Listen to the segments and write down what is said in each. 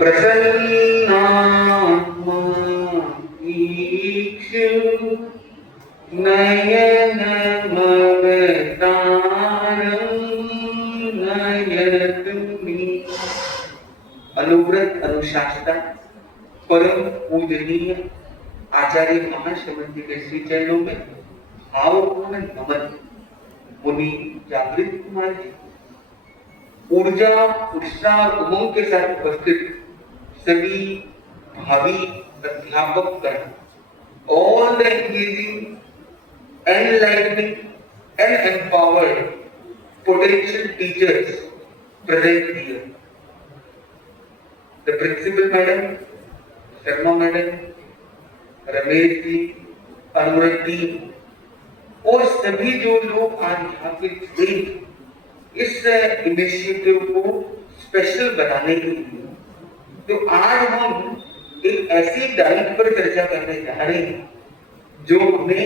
प्रसन्नात्मा ईक्षु नयन ममतारं नयतुमि। अनुव्रत अनुशासता परम पूजनीय आचार्य महाश्रवण जी के श्री चरणों में भावपूर्ण नमन। मुनि जागृत कुमार जी, ऊर्जा उत्साह और उमंग के साथ उपस्थित सभी भावी अध्यापक गण, all the engaging, enlightening and empowered potential teachers present here. The principal madam, Sharma madam, Ramesh ji, Anurag ji और सभी जो लोग आज यहाँ पे थे इस इनिशिएटिव को स्पेशल बनाने के लिए, तो आज हम एक ऐसी डाइट पर चर्चा करने जा रहे हैं जो हमें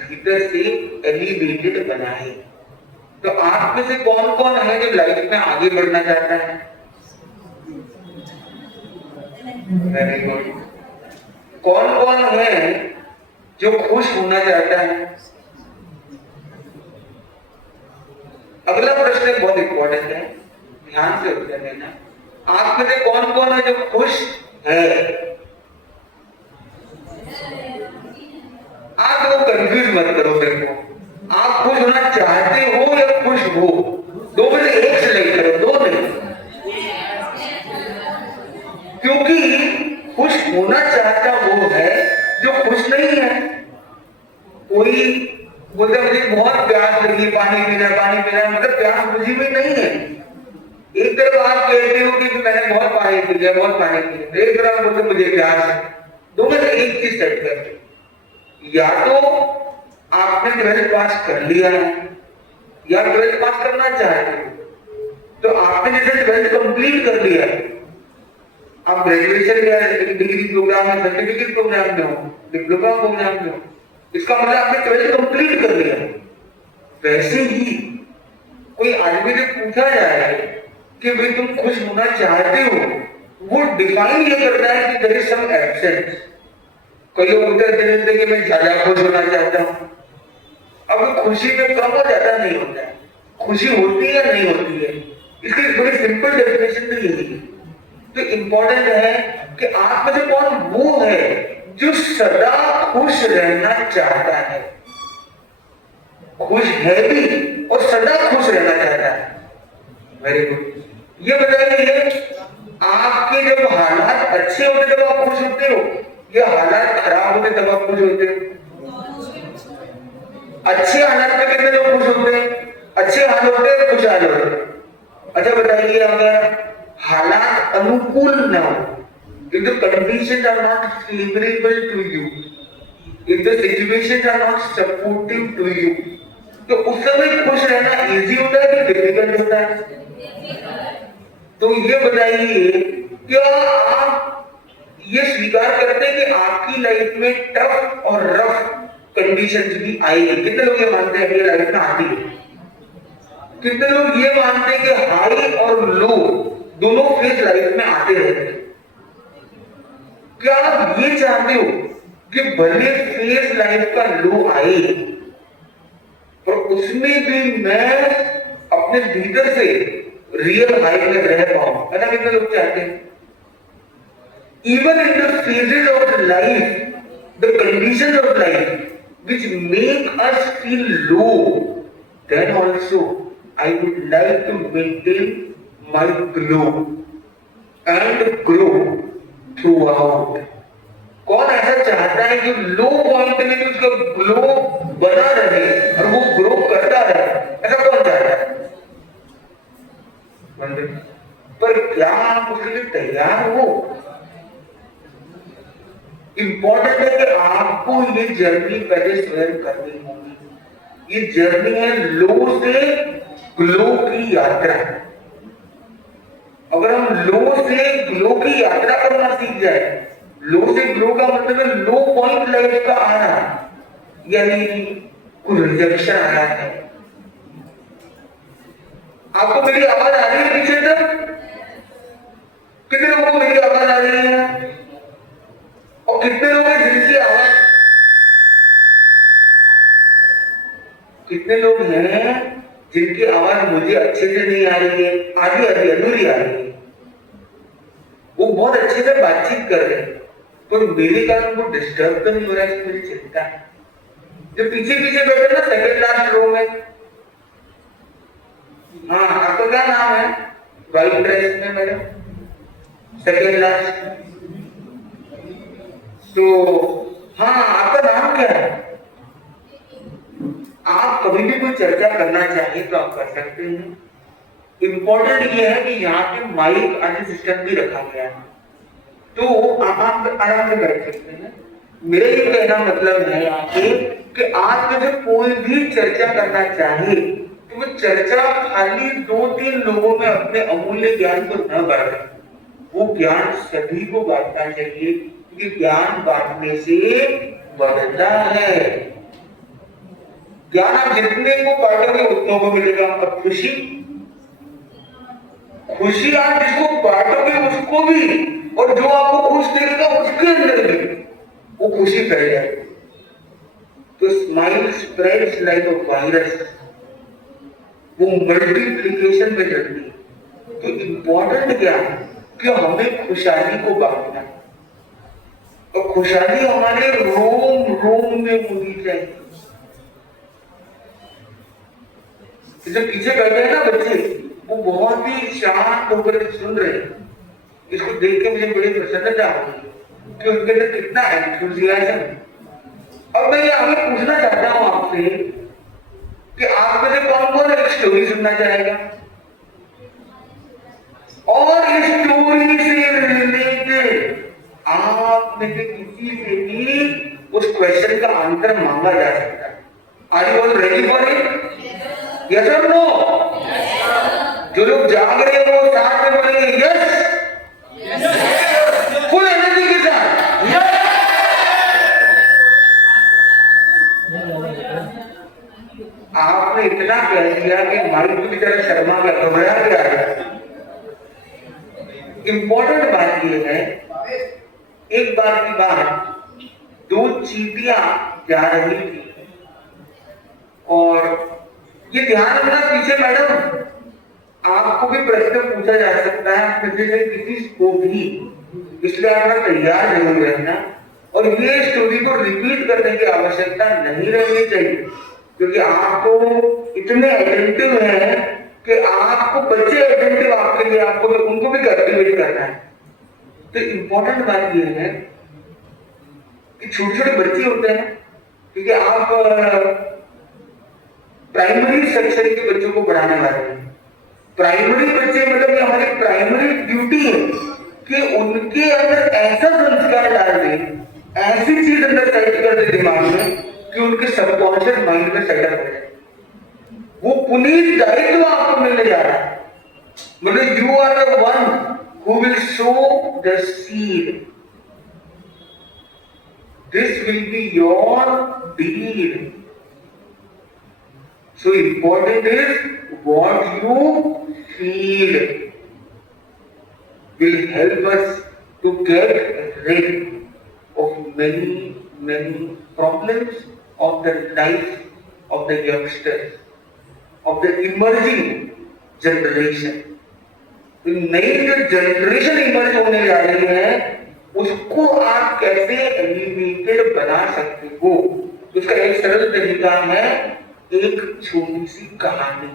भीतर से एलिवेटेड बनाए। तो आप में से कौन कौन है जो लाइफ में आगे बढ़ना चाहता है? Very good. कौन कौन है जो खुश होना चाहता है? अगला प्रश्न बहुत इंपॉर्टेंट है, ध्यान से उत्तर देना। आप में से कौन कौन है जो खुश है? आप लोग कंफ्यूज मत करो मेरे को। आप खुश होना चाहते हो या खुश हो? दो में से एक सिलेक्ट करो, दो नहीं। क्योंकि खुश होना चाहता वो है जो खुश नहीं है। कोई बोलता मुझे बहुत प्यास लगी, पानी पीना मतलब प्यास बुझी हुई नहीं है। एक तरफ आप कहते हो कि मैंने बहुत पानी पी लिया, एक तरफ बोलते मुझे प्यास है। दो में से एक चीज सेट कर, या तो आपने 12th पास कर लिया है या 12th पास करना चाहते हो। तो आपने जैसे 12th कंप्लीट कर लिया, आप ग्रेजुएशन या डिग्री प्रोग्राम में, सर्टिफिकेट प्रोग्राम में हो, डिप्लोमा प्रोग्राम में हो, इसका मतलब आपने 12th कंप्लीट कर लिया। वैसे ही कोई आदमी से पूछा जाए कि भाई तुम खुश होना चाहते हो, वो डिफाइन ये करता है कि देयर इज सम एब्सेंस। कोई लोग उत्तर दे देते कि मैं ज्यादा खुश होना चाहता हूँ। अब खुशी में कम हो ज्यादा नहीं होता है, खुशी होती है नहीं होती है, इसकी बड़ी सिंपल डेफिनेशन तो यही है। तो इंपॉर्टेंट है कि आप में से कौन वो है जो सदा खुश रहना चाहता है, खुश है भी और सदा खुश रहना चाहता है। Very good. ये बताइए, आपके जब हालात अच्छे होते तब आप खुश होते हो या हालात खराब होते तब आप खुश होते हो? अच्छे हालात में कितने लोग खुश होते हैं? अच्छे हाल होते हैं, खुश हाल होते हैं। अच्छा बताइए, अगर हालात अनुकूल न हो, if the conditions are not favorable to you, if the situations are not supportive to you, तो उस समय खुश रहना इजी होता है कि डिफिकल्ट होता है? तो ये बताइए, क्या आप ये स्वीकार करते हैं कि आपकी लाइफ में टफ और रफ कंडीशंस भी आएगी? कितने लोग ये मानते हैं कि लाइफ में आती है? कितने लोग ये मानते हैं कि हाई और लो दोनों फेज लाइफ में आते रहते हैं? क्या आप ये चाहते हो कि भले फेज लाइफ का लो आए और उसमें भी मैं अपने भीतर से रियल हाई में रह पाऊं? है ना? कितने लोग चाहते हैं? Even in the phases of life, the conditions of life which make us feel low, then also I would like to maintain my glow and grow throughout. कौन ऐसा चाहता है कि लो पॉइंट में भी उसका ग्लो बना रहे और वो ग्रो करता रहे? ऐसा कौन चाहता है? पर क्या आप उसके लिए तैयार हो? इंपॉर्टेंट है कि आपको ये जर्नी पहले स्वयं करनी होगी। ये जर्नी है लो से ग्लो की यात्रा। अगर हम लो से ग्लो की यात्रा करना सीख जाए, लो से ग्लो का मतलब है लो पॉइंट लाइफ का आना, यानी कोई रिजेक्शन आया है। आपको मेरी आवाज आ रही है पीछे तक? कितने लोगों को मेरी आवाज आ रही है? और कितने लोग हैं जिनकी आवाज, कितने लोग हैं जिनकी आवाज मुझे अच्छे से नहीं आ रही है, आधी आधी अधूरी आ रही है। वो बहुत अच्छे से बातचीत कर रहे हैं, पर मेरे कारण उनको डिस्टर्ब तो नहीं हो रहा है, मेरी चिंता है। जो पीछे पीछे बैठे ना सेकेंड लास्ट रो में, हाँ आपका क्या नाम है? व्हाइट ड्रेस में मैडम, सेकेंड लास्ट। तो हाँ आपका नाम क्या है? आप कभी भी कोई चर्चा करना चाहें तो आप कर सकते हैं। इंपॉर्टेंट ये है कि यहाँ पे माइक आदि सिस्टम भी रखा गया है, तो आप आराम से बैठ सकते हैं। मेरा ये कहना मतलब है यहाँ पे कि आप जब कोई भी चर्चा करना चाहे तो वो चर्चा खाली 2-3 लोगों में अपने अमूल्य ज्ञान को न बांटे, वो ज्ञान सभी को बांटना चाहिए, क्योंकि ज्ञान बांटने से बढ़ता है। ज्ञान आप जितने को बांटोगे उतनों को मिलेगा। अब खुशी, खुशी आप जिसको बांटोगे उसको भी, और जो आपको खुश देगा उसके अंदर भी वो खुशी फैल जाएगी। तो smile spreads like a virus, वो मल्टीप्लिकेशन में चलती है। तो इंपॉर्टेंट क्या है कि हमें खुशहाली को बांटना, और खुशहाली हमारे रोम रोम में होनी चाहिए। जो पीछे बैठे हैं ना बच्चे, वो बहुत ही शांत होकर सुन रहे हैं। इसको देख के मुझे बड़ी प्रसन्नता हो रही कि उनके अंदर कितना एंथुसियाज्म। अब मैं ये आगे पूछना चाहता हूं आपसे कि आप में से कौन कौन एक स्टोरी सुनना चाहेगा, और इस स्टोरी से रिलेटेड आप में से किसी से भी उस क्वेश्चन का आंसर मांगा जा सकता है। Are you all ready for it? Yes और नो? जो लोग जाग रहे हैं वो साथ में बोलेंगे यस, फुल एनर्जी के साथ। आपने इतना कह दिया कि माइक की तरह शर्मा का घबरा गया। इंपॉर्टेंट बात यह है, एक बार की बात, 2 चींटियां जा रही थी, और ये ध्यान रखना पीछे मैडम आपको भी प्रश्न पूछा जा सकता है किसी से किसी को भी, इसलिए आपका तैयार जरूर रहना। और ये स्टोरी को रिपीट करने की आवश्यकता नहीं रहनी चाहिए, क्योंकि आप तो इतने अटेंटिव हैं कि आपको बच्चे अटेंटिव आपके लिए, आपको उनको भी कैप्टिवेट करना है। तो इंपॉर्टेंट बात यह है कि छोटे छोटे बच्चे होते हैं, क्योंकि आप प्राइमरी सेक्शन के बच्चों को पढ़ाने वाले हैं। प्राइमरी बच्चे मतलब हमारी प्राइमरी ड्यूटी है कि उनके अंदर ऐसा संस्कार डाल दें, ऐसी चीज अंदर सेट कर दे दिमाग में कि उनके सबकॉन्शियस माइंड में सेटअप हो जाए। वो पुनीत दायित्व आपको मिलने जा रहा है, मतलब you are the one who will sow the seed, this will be your deed. So important is what you feel will help us to get rid of many problems of the life of the youngsters, of the emerging generation. नई जो generation emerge होने जा रही है उसको आप कैसे eliminated बना सकते हो, उसका एक सरल तरीका है एक छोटी सी कहानी।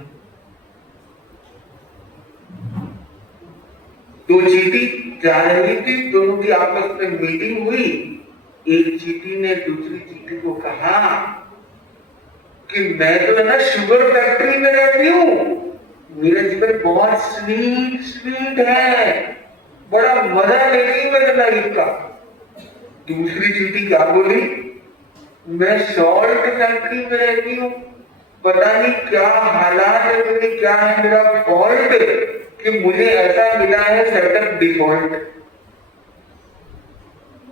2 चींटी जा रही थी, दोनों की आपस में मीटिंग हुई। एक चींटी ने दूसरी चींटी को कहा कि मैं तो है ना शुगर फैक्ट्री में रहती हूँ, मेरा जीवन बहुत स्वीट स्वीट है, बड़ा मजा ले रही मेरे लाइफ का। दूसरी चींटी क्या बोली, मैं सॉल्ट फैक्ट्री में रहती हूँ, पता नहीं क्या हालात है मेरे, क्या है मेरा फॉल्ट कि मुझे ऐसा मिला है सेटअप डिफॉल्ट,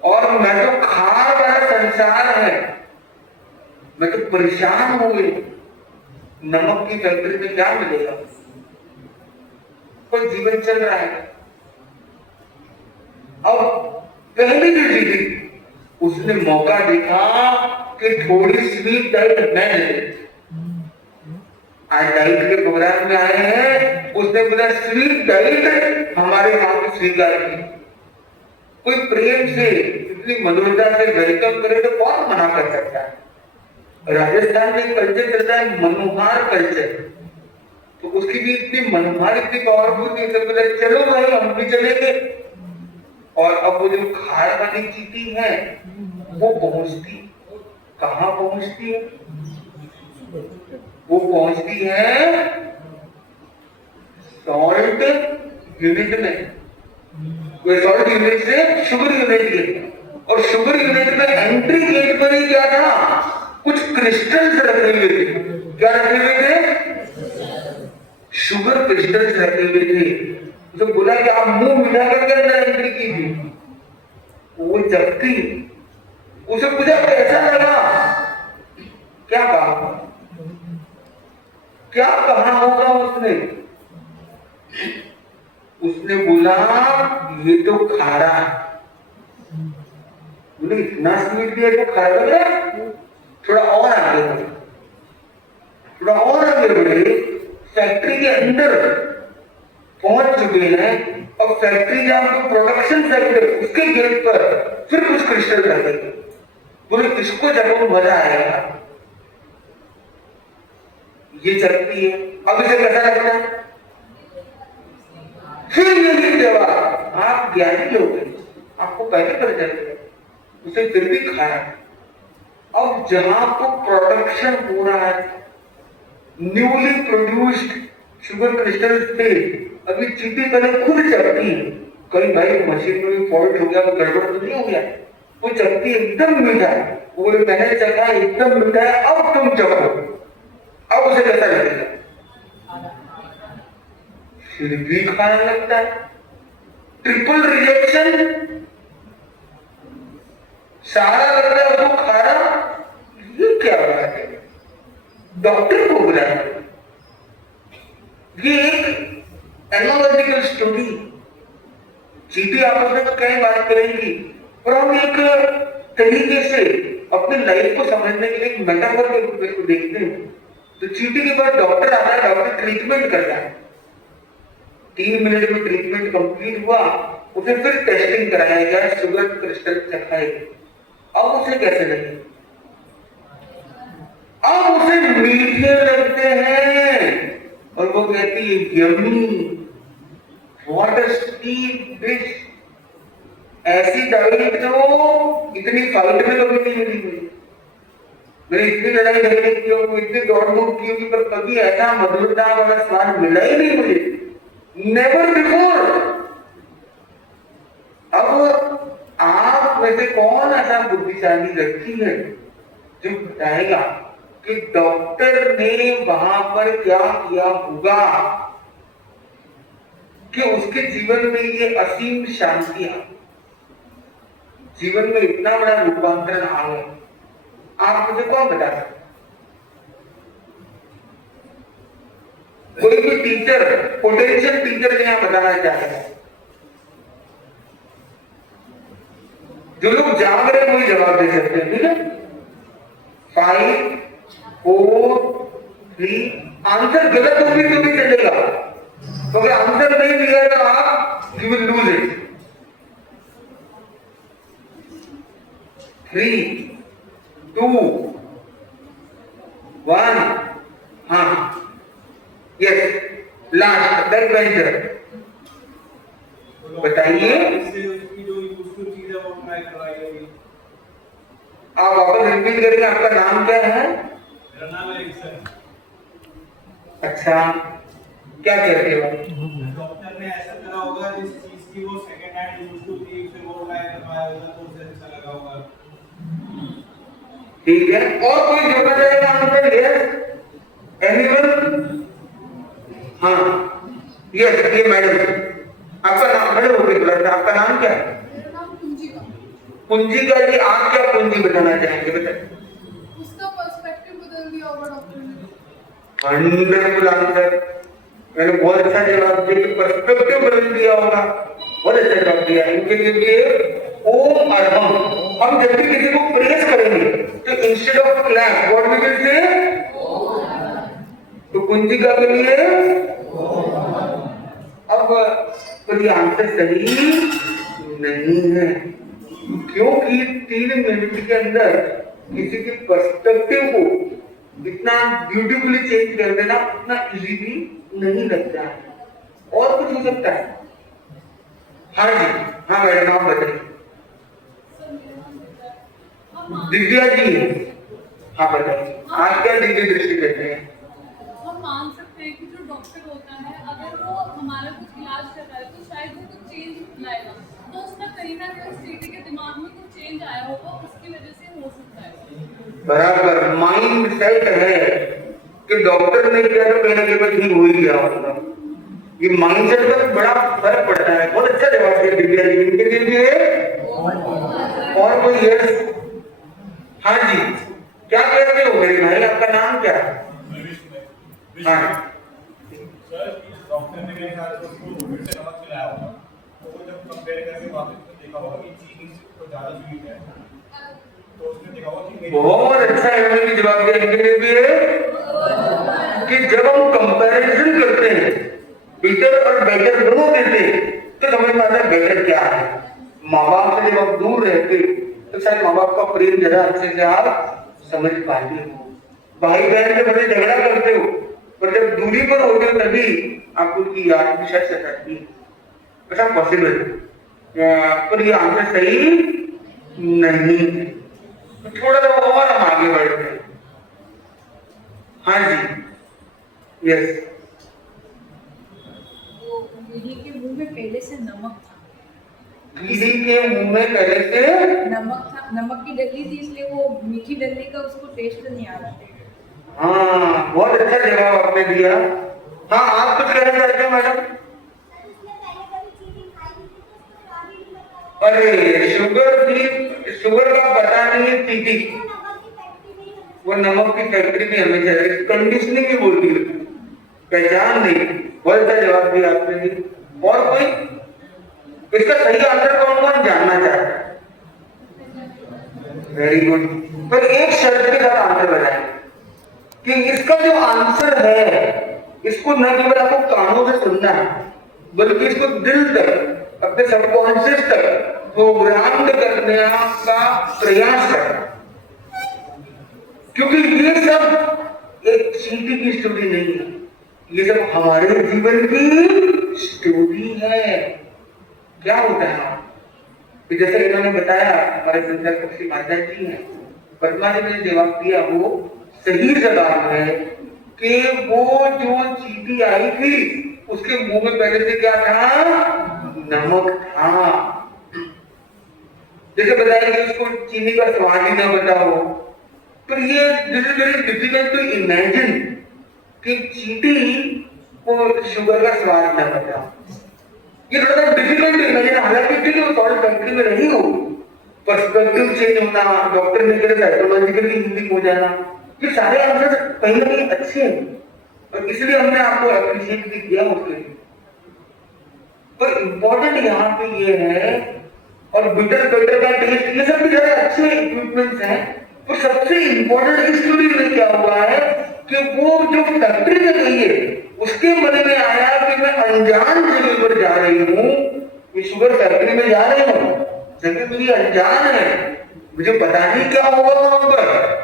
और मैं तो खा वाला संसार है, मैं तो परेशान हो गई। नमक की फैक्ट्री में क्या मिलेगा, कोई जीवन चल रहा है। पहली जो जीती उसने मौका देखा कि थोड़ी स्वीट डाइट मैं ले, आज डाइट के प्रोग्राम में आए हैं, उसने बोला स्वीट डाइट हमारे यहाँ पे स्वीकार की। कोई प्रेम से इतनी मधुरता से वेलकम करे तो कौन मना कर सकता है। राजस्थान में कल्चर चलता है मनोहार कल्चर, तो उसकी भी इतनी मनोहार इतनी पावरफुल थी, तो बोला चलो भाई हम भी चलेंगे। और अब वो जो खार वाली चीटी है वो पहुंचती कहाँ पहुंचती है, वो पहुंचती है सॉल्ट यूनिट में, वो सॉल्ट यूनिट से शुगर यूनिट के, और शुगर यूनिट में एंट्री गेट पर ही क्या था, कुछ क्रिस्टल्स रखे हुए थे। क्या रखे हुए थे? शुगर क्रिस्टल्स रखे हुए थे। उसे बोला कि आप मुंह मिला करके अंदर एंट्री कीजिए। वो जबकि उसे पूछा कैसा लगा, क्या कहा, क्या कहा होगा उसने? उसने बोला ये तो खारा है। बोले इतना स्वीट भी है तो खारा लग रहा है? थोड़ा और आगे बढ़े, थोड़ा और आगे बढ़े, फैक्ट्री के अंदर पहुंच चुके हैं। और फैक्ट्री का प्रोडक्शन सेक्टर उसके गेट पर फिर कुछ क्रिस्टल रखे। बोले इसको जब मजा आएगा, ये चलती है, अब इसे कैसा लगता है? फिर यही जवाब, आप ज्ञानी लोग हैं, आपको पहले पता चलेगा, उसे फिर भी खाया। अब जहां को प्रोडक्शन हो रहा है, न्यूली प्रोड्यूस्ड शुगर क्रिस्टल थे, अभी चीटी पहले खुद चलती है। कहीं भाई मशीन में भी फॉल्ट हो गया, वो गड़बड़ तो नहीं हो गया, वो चलती एकदम मीठा है। वो मैंने चखा एकदम मीठा है, अब तुम चखो, अब उसे कैसा लगेगा? फिर भी खाने लगता है। ट्रिपल रिजेक्शन, सारा लगता है उसको खाना, ये क्या बात है? डॉक्टर को बुलाया। ये एक एनालिटिकल स्टोरी, चीटी आपस में तो कई बात करेंगी, और हम एक तरीके से अपने लाइफ को समझने के लिए एक मेटाफर के रूप में देखते हैं। तो चीटी के बाद डॉक्टर आता है, डॉक्टर ट्रीटमेंट करता है। 3 मिनट में ट्रीटमेंट कंप्लीट हुआ, उसे फिर टेस्टिंग कराया गया, शुगर क्रिस्टल चखाए। अब उसे कैसे लगे? अब उसे मीठे लगते हैं, और वो कहती है yummy, what a sweet dish. ऐसी डाइट तो इतनी फाइट में कभी नहीं मिली मुझे। मैंने इतनी लड़ाई झगड़े की होगी, इतनी दौड़ धूप की होगी, पर कभी ऐसा मधुरता वाला स्वाद मिला ही नहीं मुझे, नेवर बिफोर। अब आप में से कौन ऐसा बुद्धिशाली व्यक्ति है जो बताएगा कि डॉक्टर ने वहां पर क्या किया होगा कि उसके जीवन में ये असीम शांति आ, जीवन में इतना बड़ा रूपांतरण आ गया? आप मुझे कौन बता सकते? कोई भी टीचर, पोटेंशियल टीचर यहां बताना चाहेगा? जो लोग जाग रहे हैं वही जवाब दे सकते हैं, ठीक है? 5 4 3, आंसर गलत होगी तो भी चलेगा, तो अगर आंसर नहीं दिया तो आप यू विल लूज इट। 3 2 1, हाँ, यस, लास्ट बैक बेंचर बताइए। आप वापस रिपीट करेंगे, आपका नाम क्या है? मेरा नाम है रिक्सन। अच्छा, क्या कहते हो? डॉक्टर ने ऐसा करा होगा जिस चीज की वो सेकंड हैंड यूज टू थी, उसे वो ट्राई करवाया होगा तो उसे अच्छा लगा होगा। ठीक है, और कोई जोड़ा जाएगा आंसर? Yes, anyone? हाँ, यस, ये मैडम, आपका नाम बड़े हो गए, आपका नाम क्या है? कुंजी का जी, आप क्या कुंजी बताना चाहेंगे? बताइए। उसका पर्सपेक्टिव बदल दिया होगा डॉक्टर ने। वंडरफुल आंसर, मैंने बहुत अच्छा जवाब दिया कि पर्सपेक्टिव बदल दिया होगा। बहुत अच्छा जवाब दिया, इनके लिए ओम अरहम। हम जब भी किसी को प्रेस करेंगे तो instead of clap what we will say, तो कुंजिका के लिए अब तो ये आंसर सही नहीं है, क्योंकि 3 मिनट के अंदर किसी के पर्सपेक्टिव को इतना ब्यूटीफुली चेंज कर देना उतना इजी भी नहीं लगता है। और कुछ हो सकता है? हाँ जी, हाँ मैडम आप बताइए। दिव्या जी, हाँ बताइए आप क्या दिव्य दृष्टि देते हैं? हम मान सकते हैं कि जो डॉक्टर होता है अगर वो हमारा कुछ इलाज कर रहा है तो शायद वो कुछ चेंज लाएगा, तो उसका कहीं ना कहीं स्थिति के दिमाग में कुछ चेंज आया होगा, उसकी वजह से हो सकता है। बराबर, माइंड सेट है कि डॉक्टर ने किया तो कहने के बाद ठीक हो ही गया होगा। ये माइंडसेट पर बड़ा फर्क पड़ता है। बहुत अच्छा जवाब दिया दिव्या जी, इनके लिए और कोई यस? हाँ जी, क्या कहते हो मेरे भाई, आपका नाम क्या है? हाँ सर, डॉक्टर ने मेरे ख्याल से उसको कोविड से नमक खिलाया होगा, तो वो जब कंपेयर करके वापस तो देखा होगा कि चीनी तो ज़्यादा स्वीट है, तो उसने देखा होगा कि बहुत अच्छा है जवाब दिया इनके लिए कि जब हम कंपैरिजन करते हैं बेटर और बेटर दोनों देते तो समझ में आता है बेटर क्या है। माँ बाप से जब आप दूर रहते तो शायद माँ बाप का प्रेम जरा अच्छे से आप समझ पाते हो। भाई बहन से बड़े झगड़ा करते हो, पर जब दूरी पर होते हो तभी आपको उनकी याद की शर्त सताती है। ऐसा पॉसिबल, पर ये आंसर सही नहीं है। थोड़ा सा और हम आगे बढ़ते हैं। हाँ जी, यस। कीड़ी के मुंह में पहले से नमक था। कीड़ी के मुंह में पहले से नमक था, नमक की डली थी, इसलिए वो मीठी डली का उसको टेस्ट नहीं आ रहा था। हाँ, बहुत अच्छा जवाब आपने दिया। हाँ, आप कुछ कहना चाहते हो मैडम? अरे शुगर का पता नहीं है, चीटी वो नमक की फैक्ट्री में हमेशा कंडीशनिंग भी बोलती है, पहचान नहीं। बहुत अच्छा जवाब दिया आपने। और कोई इसका सही आंसर कौन कौन जानना चाहता है? Very good. पर एक शर्त के साथ आंसर बताएं कि इसका जो आंसर है इसको न केवल आपको कानों से सुनना है बल्कि इसको दिल तक, अपने सबकॉन्शियस तक प्रोग्राम करने का प्रयास करना, क्योंकि ये सब एक चीटी की स्टोरी नहीं है, ये सब हमारे जीवन की स्टोरी है। क्या होता है कि जैसे इन्होंने बताया, हमारे संसार पक्षी माता जी हैं, पद्मा जी ने जवाब दिया वो सही जवाब है कि वो जो चीटी आई थी उसके मुंह में पहले से क्या था? नमक था। जैसे बताया कि उसको चीनी का स्वाद ही ना पता हो, पर ये this is very difficult to imagine कि चीटी को शुगर का स्वाद ना पता। ये थोड़ा सा डिफिकल्ट टू इमेजिन। हालांकि ठीक है, सॉल्ट फैक्ट्री में रही हो, पर्सपेक्टिव चेंज होना, डॉक्टर ने कहा साइकोलॉजिकली हीलिंग हो जाना, ये सारे आंसर कहीं ना कहीं अच्छे हैं और इसलिए हमने आपको अप्रिशिएट भी किया उसके लिए। पर इम्पोर्टेंट यहाँ पे ये है, और बिटर बेटर का टेस्ट, ये सब भी जरा अच्छे इक्विपमेंट्स हैं, पर सबसे इम्पोर्टेंट इस स्टोरी में क्या हुआ है कि वो जो फैक्ट्री में गई है उसके मन में आया कि मैं अनजान जगह पर जा रही हूँ, ये शुगर फैक्ट्री में जा रही हूँ, जगह मेरी अनजान है, मुझे पता नहीं क्या होगा वहां पर,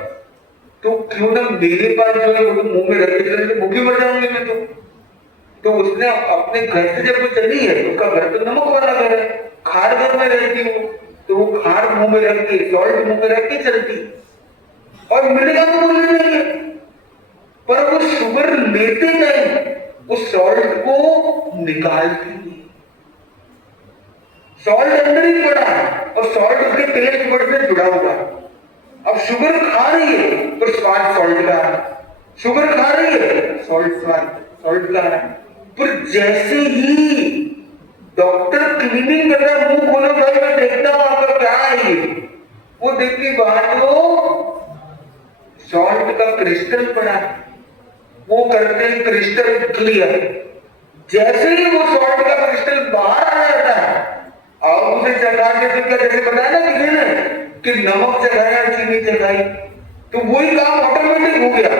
तो क्यों ना मेरे पास जो है वो तो मुंह में रखते चले, भूखी मर जाऊंगी मैं तो उसने अपने घर से जब वो चली है, उसका घर तो नमक वाला घर है, खार घर में रहती वो, तो वो खार मुंह में रख के, सॉल्ट मुंह में रख के चलती, और मिलेगा तो बोलने नहीं है, पर वो शुगर लेते टाइम उस सॉल्ट को निकालती नहीं। सॉल्ट अंदर ही पड़ा है और सॉल्ट उसके टेस्ट बड से जुड़ा हुआ है। अब शुगर खा रही है तो स्वाद सॉल्ट का है, शुगर खा रही है सॉल्ट सॉल्ट का है। पर जैसे ही डॉक्टर क्लीनिंग कर रहा है, मुंह खोलो भाई मैं देखता हूं आपका क्या है ये, वो देखती बाहर वो सॉल्ट का क्रिस्टल पड़ा है, वो करते हैं क्रिस्टल क्लियर। जैसे ही वो सॉल्ट का क्रिस्टल बाहर आ जाता है और उसे कांग्रेस सरकार ने तो क्या जैसे बताया ना किसी ने कि नमक चढ़ाया चीनी चढ़ाई, तो वही काम ऑटोमेटिक हो गया।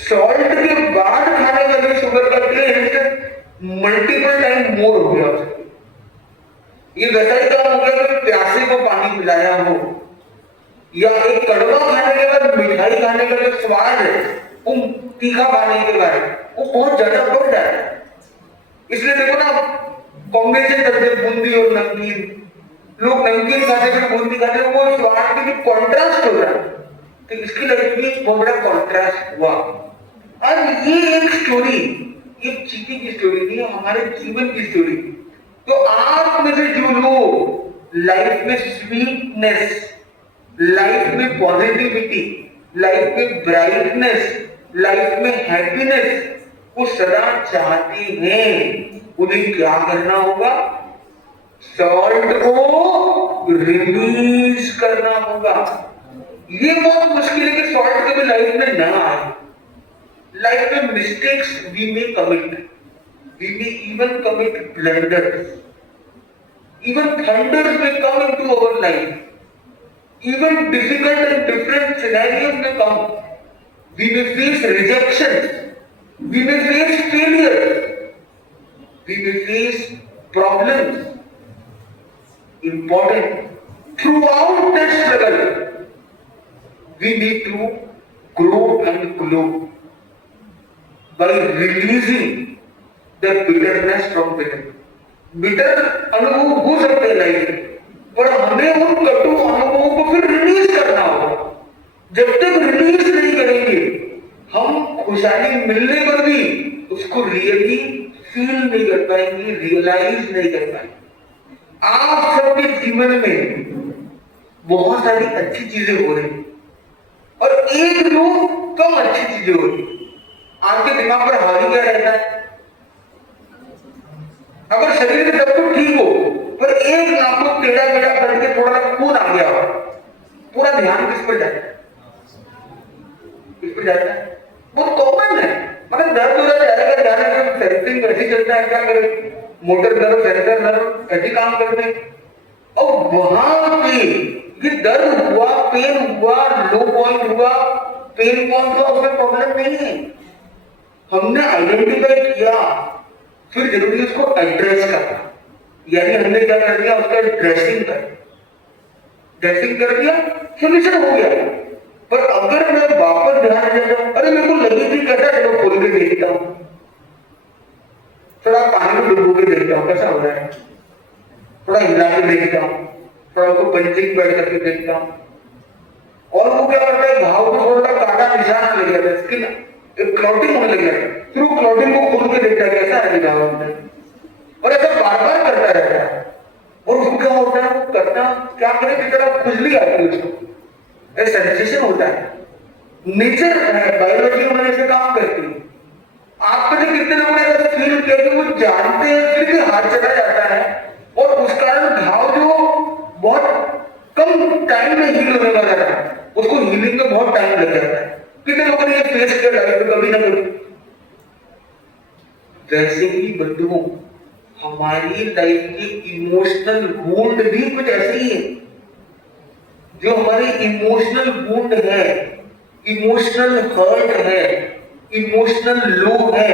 सॉल्ट के बाद खाने का जो शुगर का टेस्ट मल्टीपल टाइम मोर हो गया। ये वैसा ही काम हो गया कि प्यासे को पानी पिलाया हो, या एक कड़वा खाने के बाद मिठाई खाने का जो स्वाद है वो तीखा खाने के बाद वो बहुत ज्यादा बढ़ जाता है। इसलिए देखो ना, कॉम्बिनेशन करते बूंदी और नमकीन, लोग नमकीन खाते फिर बूंदी खाते, वो स्वाद के भी कॉन्ट्रास्ट हो रहा है। तो इसकी लाइफ में बहुत बड़ा कॉन्ट्रास्ट हुआ। अब ये एक स्टोरी, ये चीटी की स्टोरी नहीं है, हमारे जीवन की स्टोरी। तो आप में से जो लोग लाइफ में स्वीटनेस, लाइफ में पॉजिटिविटी, लाइफ में ब्राइटनेस, लाइफ में हैप्पीनेस को सदा चाहते हैं, उन्हें क्या करना होगा? सॉल्ट को रिलीज करना होगा। ये बहुत मुश्किल है कि सॉल्ट कभी लाइफ में ना आए। लाइफ में mistakes we may commit, we may even commit blunders, even thunders may come into our life, even difficult and different scenarios may come. We may face rejection, we may face failure, we may face problems. Important, throughout that struggle, we need to grow and glow by releasing the bitterness from within. Bitter अनुभव हो सकते हैं life में, पर हमें उन कटु अनुभवों को फिर रिलीज करना होगा। जब तक रिलीज नहीं करेंगे, हम खुशहाली मिलने पर भी उसको रियली फील नहीं कर पाएंगे, रियलाइज नहीं कर पाएंगे। आप सबके जीवन में बहुत सारी अच्छी चीजें हो रही और एक दो कम अच्छी चीजें हो रही। आपके दिमाग पर हावी क्या रहता है? अगर शरीर में सब कुछ ठीक हो पर एक नाक को टेढ़ा मेढ़ा करके थोड़ा सा खून आ गया हो, पूरा ध्यान किस पर जाता है? किस पर जाता है? बहुत कॉमन है। मतलब दर्द हो जाएगा, ध्यान रखो, सेंसिंग ऐसे चलता है, क्या करें? मोटर नर्व, सेंसर नर्व ऐसे काम करते हैं। और वहां पे ये दर्द हुआ, पेन हुआ, लो पॉइंट हुआ, पेन पॉइंट हुआ, उसमें प्रॉब्लम नहीं है। हमने आइडेंटिफाई किया, फिर जरूरी उसको एड्रेस करना, यानी हमने क्या कर दिया? उसका ड्रेसिंग कर दिया, सोल्यूशन हो गया। पर अगर मैं वापस ध्यान दे दूं, अरे मेरे को लगी थी कैसा, चलो खोल के देखता हूं, थोड़ा पानी में डुबो के देखता हूं कैसा हो रहा है, थोड़ा हिला के देखता हूं, थोड़ा उसको पंचिंग बैठ करके देखता हूं, और वो क्या करता है? घाव को थोड़ा काटा निशान लग जाता है, स्किन क्लॉटिंग होने लग जाता है, फिर वो क्लॉटिंग को खोल के देखता है कैसा है घाव में, और ऐसा बार बार करता रहता है। और उसको क्या होता है? वो करता क्या करे कि तरह खुजली आती है, उसको सेंसेशन होता है। नेचर है, बायोलॉजी में ऐसे काम करती है। आप में से कितने लोगों ने ऐसा फील किया कि वो जानते हैं फिर भी हाथ चला जाता है और उस कारण घाव जो बहुत कम टाइम में हील होने वाला था, उसको हीलिंग में बहुत टाइम लग जाता है। कितने लोगों ने ये फेस किया लाइफ में कभी ना कभी? वैसे ही बंधुओं, हमारी लाइफ की इमोशनल वुंड भी कुछ ऐसे ही है। जो हमारी इमोशनल वुंड है, इमोशनल हर्ट है, इमोशनल लो है,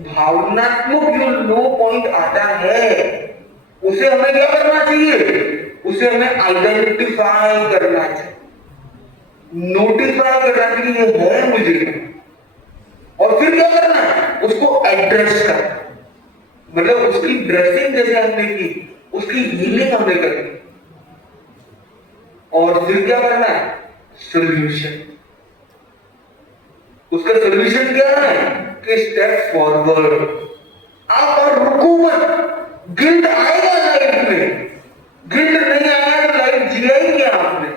भावनात्मक जो लो पॉइंट आता है, उसे हमें क्या करना चाहिए? उसे हमें आइडेंटिफाई करना चाहिए, नोटिफाई करना चाहिए ये है मुझे, और फिर क्या करना है? उसको एड्रेस करना, मतलब उसकी ड्रेसिंग जैसे हमने की, उसकी हीलिंग हमने करी, और फिर क्या करना है? सोल्यूशन। उसका सोल्यूशन क्या है? कि स्टेप फॉरवर्ड। आप और रुको मत। गिल्ट आएगा लाइफ में, गिल्ट नहीं आया तो लाइफ जिया ही क्या आपने?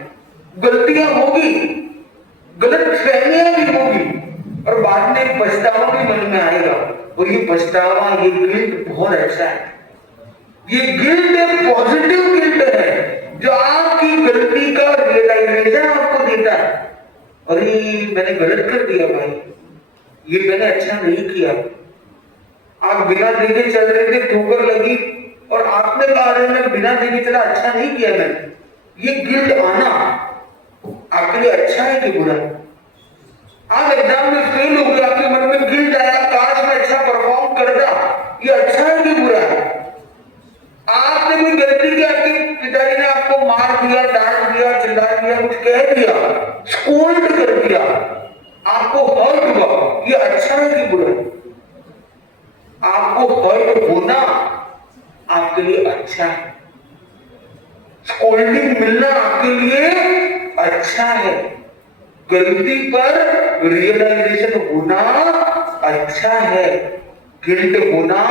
गलतियां होगी, गलत फहमियां भी होगी, और बाद में पछतावा भी मन में आएगा। और ये पछतावा, ये गिल्ट बहुत अच्छा है। ये गिल्ट एक पॉजिटिव गिल्ट है जो आपकी गलती का रियलाइजेशन आपको देता है। अरे मैंने गलत कर दिया भाई, ये मैंने अच्छा नहीं किया। आप बिना देखे चल रहे थे, ठोकर लगी और आपने कहा अरे मैं बिना देखे चला, अच्छा नहीं किया मैंने, ये गिल्ट आना आपके लिए अच्छा है कि बुरा? आप एग्जाम में फेल हो गए, आपके मन में गिल्ट आया, काश मैं अच्छा परफॉर्म करता, ये अच्छा है कि बुरा है? आपने कोई गलती की, आपके पिताजी ने आपको मार दिया, डांट दिया, चिल्ला दिया, कुछ कह दिया, स्कोल्ड कर दिया, आपको हर्ट हुआ, ये अच्छा है कि बुरा है? आपको हर्ट होना आपके लिए अच्छा है, स्कोल्डिंग मिलना आपके लिए अच्छा है, गलती पर रियलाइजेशन होना अच्छा है, गिल्ट होना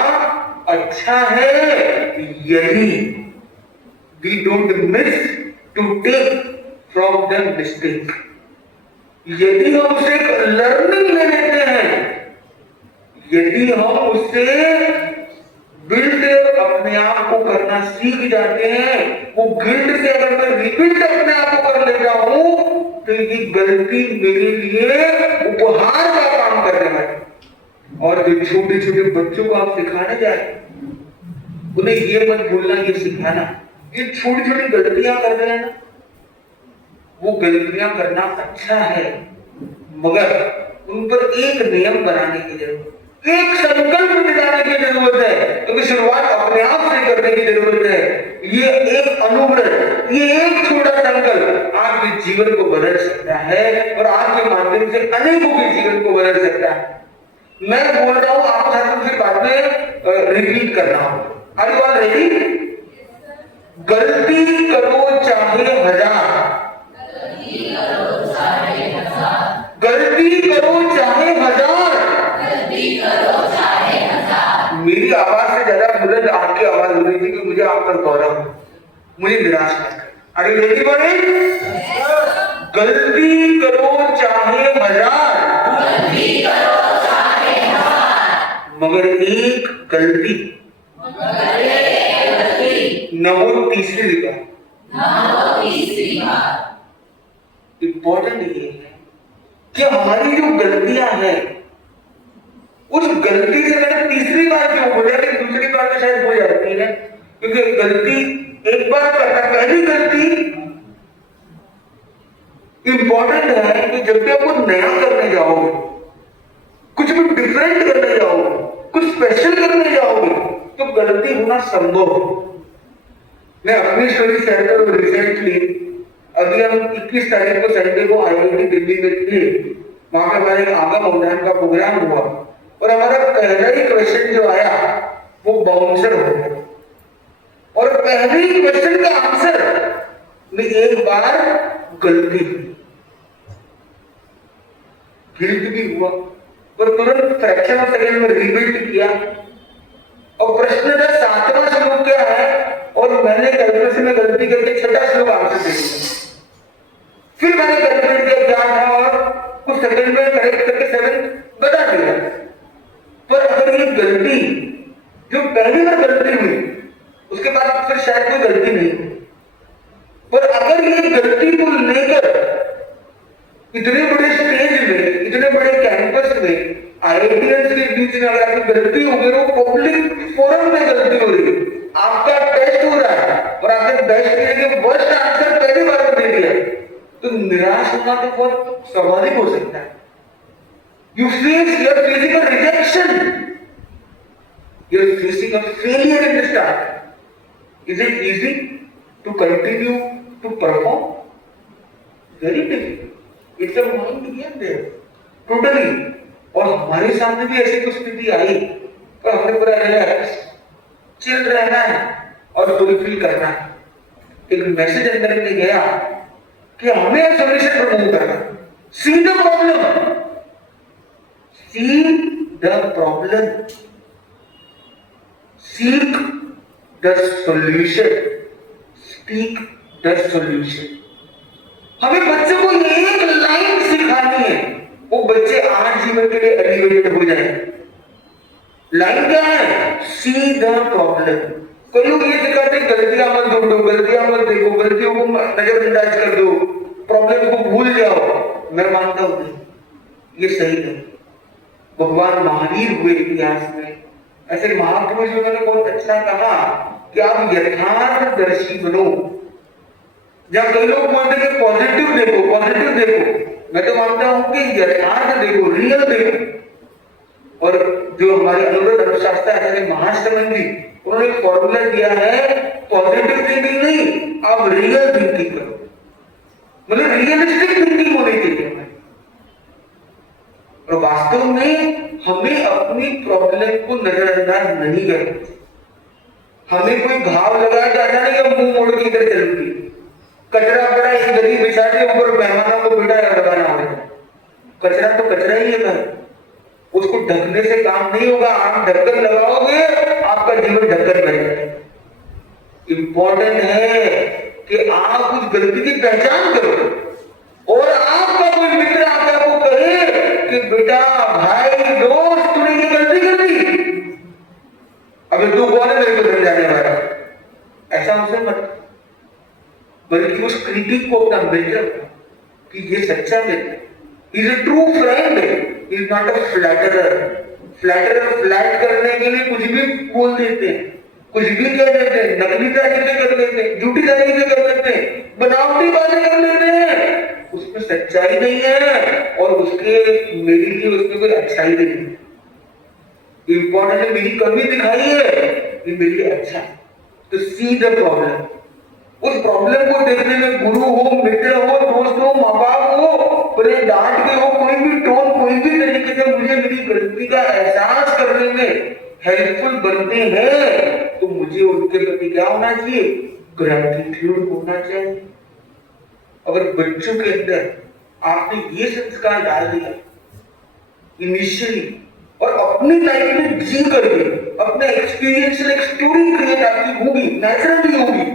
अच्छा है। यही we don't miss to take from the mistake. यदि हम उसे लर्निंग ले लेते हैं, यदि हम उससे बिल्ड अपने आप को करना सीख जाते हैं, वो गिल्ट से अगर मैं रिबिल्ड अपने आप को कर लेता हूं तो ये गलती मेरे लिए उपहार का काम करने वाली। और जो छोटे छोटे बच्चों को आप सिखाने जाए, उन्हें ये मत भूलना, ये सिखाना, ये छोटी छोटी गलतियां कर रहे हैं ना, वो गलतियां करना अच्छा है, मगर उन पर एक नियम बनाने की जरूरत, एक संकल्प दिलाने की जरूरत है, क्योंकि शुरुआत अपने आप से करने की जरूरत है। ये एक अनुग्रह, ये एक छोटा संकल्प आपके जीवन को बदल सकता है और आपके माध्यम से अनेकों के जीवन को बदल सकता है। मैं बोल रहा हूं, आप साथ फिर बाद में रिपीट करना होगा। Are you all ready? गलती करो चाहे हजार, गलती करो चाहे हजार, मेरी आवाज से ज्यादा बुलंद आपकी आवाज हो रही थी कि मुझे आप पर गौरव है, मुझे निराश मत कर। Are you ready for it? गलती करो चाहे हजार, मगर एक गलती न हो तीसरी बार। इंपॉर्टेंट ये है कि हमारी जो गलतियां हैं, उस गलती से मैंने तीसरी बार क्यों बोला, कि दूसरी बार तो शायद हो जाती है, क्योंकि गलती एक बार करना, पहली गलती इंपॉर्टेंट है कि जब भी आप कुछ नया करने जाओगे, कुछ भी डिफरेंट करने जाओगे, कुछ स्पेशल करने जाओगे, तो गलती होना संभव है। मैं अपनी स्टोरी शेयर करूं, रिसेंटली अभी हम 21 तारीख को संडे को IIT दिल्ली में थे, वहां पे हमारे आगम अवधान का प्रोग्राम हुआ और हमारा पहला ही क्वेश्चन जो आया वो बाउंसर हो गया, और पहले ही क्वेश्चन का आंसर में एक बार गलती हुई, गिल्ट भी हुआ, पर तुरंत फ्रैक्शन ऑफ सेकंड में रिबिल्ड किया। और प्रश्न का 7वां श्लोक क्या है, और मैंने कैलकुलेशन में गलती करके 6ठा श्लोक आंसर दे दिया। फिर मैंने कैलकुलेट किया क्या था और कुछ सेकंड में करेक्ट करके 7 बता दिया। पर अगर ये गलती जो पहली बार गलती हुई, उसके बाद फिर शायद कोई गलती नहीं हुई, पर अगर ये गलती को लेकर इतने बड़े स्टेज में, इतने बड़े कैंपस में, IITians के बीच में अगर आपकी गलती हो गई, वो पब्लिक फोरम में गलती हो रही है, आपका टेस्ट हो रहा है और आपने बेस्ट के लिए वर्स्ट आंसर पहली बार में दे दिया, तो निराश होना तो बहुत स्वाभाविक हो सकता है। You facing a rejection, you're facing a failure in the start. Is it easy to continue to perform? Very difficult. It's a mind game there, totally. और हमारे सामने भी ऐसी कुछ स्थिति आई, तो हमने पूरा रिलैक्स चिल रहना है और फुलफिल करना है। एक मैसेज अंदर में गया कि हमें सॉल्यूशन प्रमोट करना, see the problem, see the problem, seek the solution, speak the solution. हमें बच्चों को एक लाइन सिखानी है, वो बच्चे आज जीवन के लिए एलिवेटेड हो जाए। लाइन क्या है? See the problem. कोई लोग ये सिखाते हैं गलतियां मत ढूंढो, गलतियां मत देखो, गलतियों को नजरअंदाज कर दो, प्रॉब्लम को भूल जाओ। मैं मानता हूं ये सही नहीं। भगवान महावीर हुए इतिहास में, ऐसे महापुरुष उन्होंने बहुत अच्छा कहा कि आप यथार्थदर्शी बनो। जहां कई लोग बोलते हैं कि पॉजिटिव देखो, पॉजिटिव देखो, मैं तो मानता हूं कि यथार्थ देखो, रियल देखो। और जो हमारे अनुरुद्ध अर्थशास्त्र आचार्य महाश्रमण जी, उन्होंने एक फॉर्मूला दिया है, पॉजिटिव थिंकिंग नहीं, आप रियल थिंकिंग करो, मतलब रियलिस्टिक थिंकिंग होनी चाहिए हमें। और वास्तव में हमें अपनी प्रॉब्लम को नजरअंदाज नहीं करना। हमें कोई घाव लगाया तो ऐसा नहीं कि मुंह मोड़ के इधर चलूंगी। कचरा पड़ा एक गली बिछा के ऊपर मेहमानों को बेटा लगाना होगा। कचरा तो कचरा ही है भाई, उसको ढकने से काम नहीं होगा। आप ढक्कन लगाओगे, आपका जीवन ढक्कन बन जाएगा। इंपॉर्टेंट है कि आप उस गलती की पहचान करो और आपका कोई मित्र आके आपको कहे कि बेटा, भाई, दोस्त, तूने ये गलती कर दी, अबे तू कौन है मेरे को समझाने वाला? ऐसा हमसे मत, बल्कि उस क्रिटिक को अपना मित्र कि ये सच्चा मित्र, is a true friend, is not a flatterer. Flatterer flat करने के लिए कुछ भी बोल देते हैं, कुछ भी कह देते हैं, नकली तारीफें कर देते हैं, झूठी तारीफें कर देते हैं, बनावटी बातें कर लेते हैं, उसमें सच्चाई नहीं है और उसके मेरे लिए उसमें कोई अच्छाई नहीं है। इंपॉर्टेंट है मेरी कमी दिखाई है, ये मेरे लिए अच्छा है, तो सी द प्रॉब्लम। उस प्रॉब्लम को देखने में गुरु हो, मित्र हो, दोस्त हो, माँ बाप हो, भले डांट के हो, कोई भी टोन, कोई भी तरीके से मुझे मेरी गलती का एहसास करने में हेल्पफुल बनते हैं, तो मुझे उनके प्रति क्या होना चाहिए? ग्रैटिट्यूड होना चाहिए। अगर बच्चों के अंदर आपने ये संस्कार डाल दिया इनिशियली और अपनी लाइफ में जी करके अपने एक्सपीरियंस से एक स्टोरी क्रिएट आपकी होगी, नेचुरली होगी,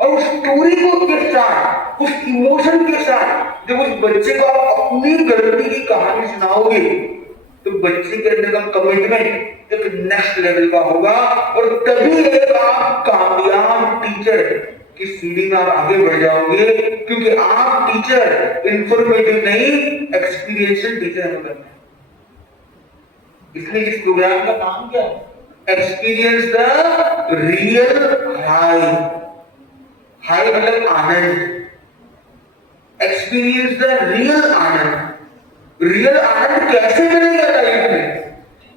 और उस स्टोरी को के साथ, उस इमोशन के साथ जब उस बच्चे को आप अपनी गलती की कहानी सुनाओगे, तो बच्चे के अंदर का कमिटमेंट एक नेक्स्ट लेवल का होगा और तभी एक आप कामयाब टीचर की सीढ़ी में आप आगे बढ़ जाओगे, क्योंकि आप टीचर इंफॉर्मेटिव नहीं, एक्सपीरियंशियल टीचर हमें बनना है। इसलिए इस प्रोग्राम का नाम क्या है? Experience the real high. High मतलब आनंद, experience the real anand. Real आनंद कैसे मिलेगा लाइफ में?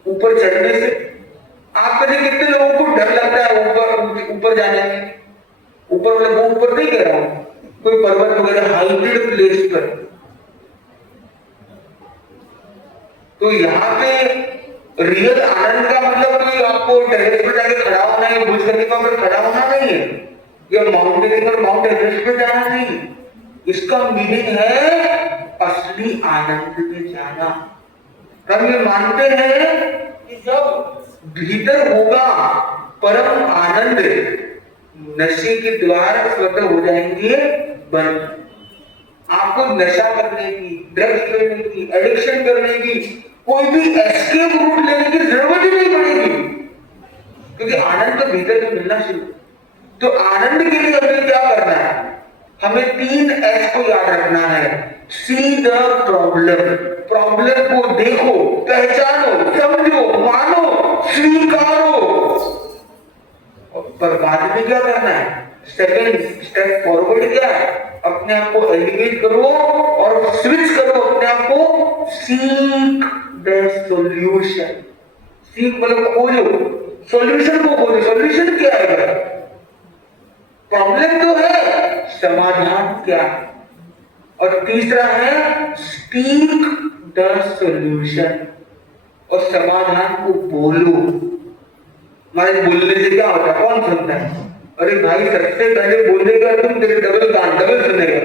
ऊपर चढ़ने से। आप में से कितने लोगों को डर लगता है ऊपर जाने में? ऊपर मतलब वो ऊपर नहीं कह रहा हूं, कोई पर्वत वगैरह हाइटेड प्लेस पर। तो यहाँ पे रियल आनंद का मतलब कोई आपको टेरेस पर जाके खड़ा होना है, बुर्ज खलीफा पर खड़ा होना नहीं है, या माउंटेनिंग और माउंट एवरेस्ट पे जाना नहीं। इसका मीनिंग है असली आनंद में जाना। हम ये मानते हैं कि जब भीतर होगा परम आनंद, नशे के द्वार स्वतः हो जाएंगे बंद। आपको नशा करने की, ड्रग्स लेने की, एडिक्शन करने की, कोई भी एस्केप रूट लेने की जरूरत ही नहीं पड़ेगी, क्योंकि आनंद तो भीतर से मिलना शुरू। तो आनंद के लिए हमें क्या करना है? हमें 3 एस को याद रखना है। See the problem. प्रॉब्लम को देखो, पहचानो, समझो, मानो, स्वीकारो। पर बाद में क्या करना है? सेकंड स्टेप फॉरवर्ड क्या है? अपने आप को एलिवेट करो और स्विच करो अपने आप को। Seek the solution. सीक मतलब खोजो, सॉल्यूशन को खोजो। सॉल्यूशन क्या है? प्रॉब्लम तो है, समाधान क्या है? और तीसरा है स्पीक द सॉल्यूशन। और समाधान को बोलो। हमारे बोलने से क्या होता है? कौन सुनता है? अरे भाई, सबसे पहले बोलेगा तुम, तेरे डबल कान, डबल सुनेगा।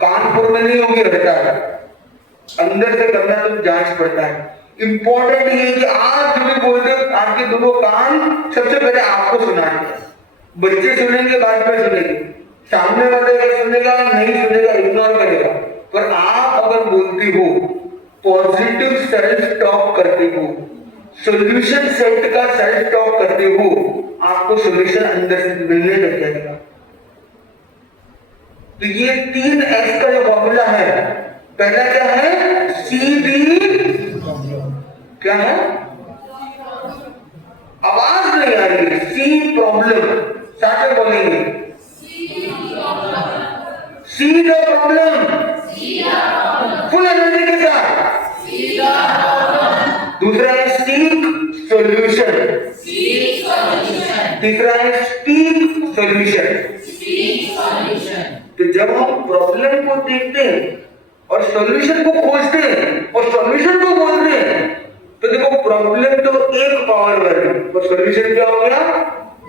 कानपुर में नहीं होगी हड़ताल, अंदर से करना तो जांच पड़ता है। इंपॉर्टेंट ये कि आप जो भी बोलते हो, आपके दोनों कान सबसे पहले आपको सुनाएंगे। बच्चे सुनेंगे, बाद में सुनेंगे, सामने वाले सुनेगा, नहीं सुनेगा, इग्नोर करेगा। पर आप अगर बोलते हो, पॉजिटिव सेल्फ टॉक करते हो, सॉल्यूशन सेट का सेल्फ टॉक करते हो, आपको सॉल्यूशन अंदर से मिलने लग जाएगा। तो ये 3 एस का जो फॉर्मूला है, पहला क्या है? सी दी, क्या है? आवाज नहीं आ रही है। सी प्रॉब्लम, साथ में बोलेंगे, see the problem, full energy के साथ। दूसरा है सीक सॉल्यूशन, तीसरा है स्पीक सॉल्यूशन। तो जब हम प्रॉब्लम को देखते हैं और सॉल्यूशन को खोजते हैं और सॉल्यूशन को बोलते हैं, तो देखो प्रॉब्लम तो एक पावर वर्ड और सॉल्यूशन क्या हो गया,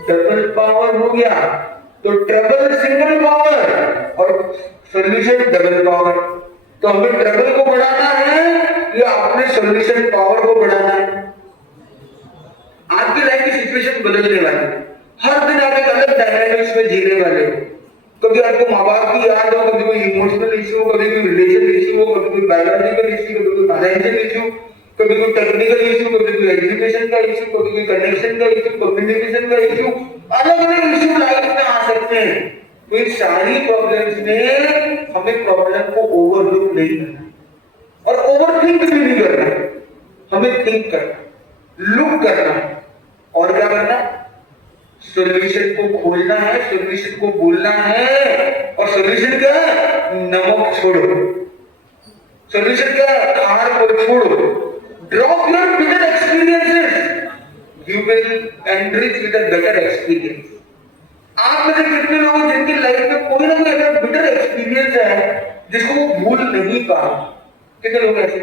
डबल पावर हो गया। तो ट्रबल सिंगल पावर और सॉल्यूशन डबल पावर। तो हमें ट्रबल को बढ़ाना है या अपने सॉल्यूशन पावर को बढ़ाना है? आपकी लाइफ की सिचुएशन बदलने वाली है। हर दिन आप एक अलग डायनामिक्स में जीने वाले हो। कभी आपको माँ बाप की याद हो, कभी कोई इमोशनल इश्यू हो, कभी कोई रिलेशन इश्यू हो, कभी कोई बायोलॉजिकल इश्यू, कभी कोई फाइनेंशियल इश्यू, कभी कोई टेक्निकल इश्यू, कभी कोई एजुकेशन का इश्यू, कभी कोई कनेक्शन का इश्यू, कम्युनिकेशन का इश्यू। अलग अलग इश्यू लाइफ में आ सकते हैं। तो इन सारी प्रॉब्लम्स में हमें प्रॉब्लम को ओवरलुक नहीं करना और ओवरथिंक भी नहीं करना। हमें थिंक करना, लुक करना और क्या करना, सॉल्यूशन को खोजना है, सॉल्यूशन को बोलना है। और सॉल्यूशन क्या है, नमक छोड़ो। सॉल्यूशन क्या है, खार को छोड़ो। Drop your bitter experiences, you will enrich with a better experience. आप में से कितने लोग हैं जिनकी लाइफ में कोई ना कोई ऐसा बिटर एक्सपीरियंस है जिसको वो भूल नहीं पा? कितने लोग ऐसे?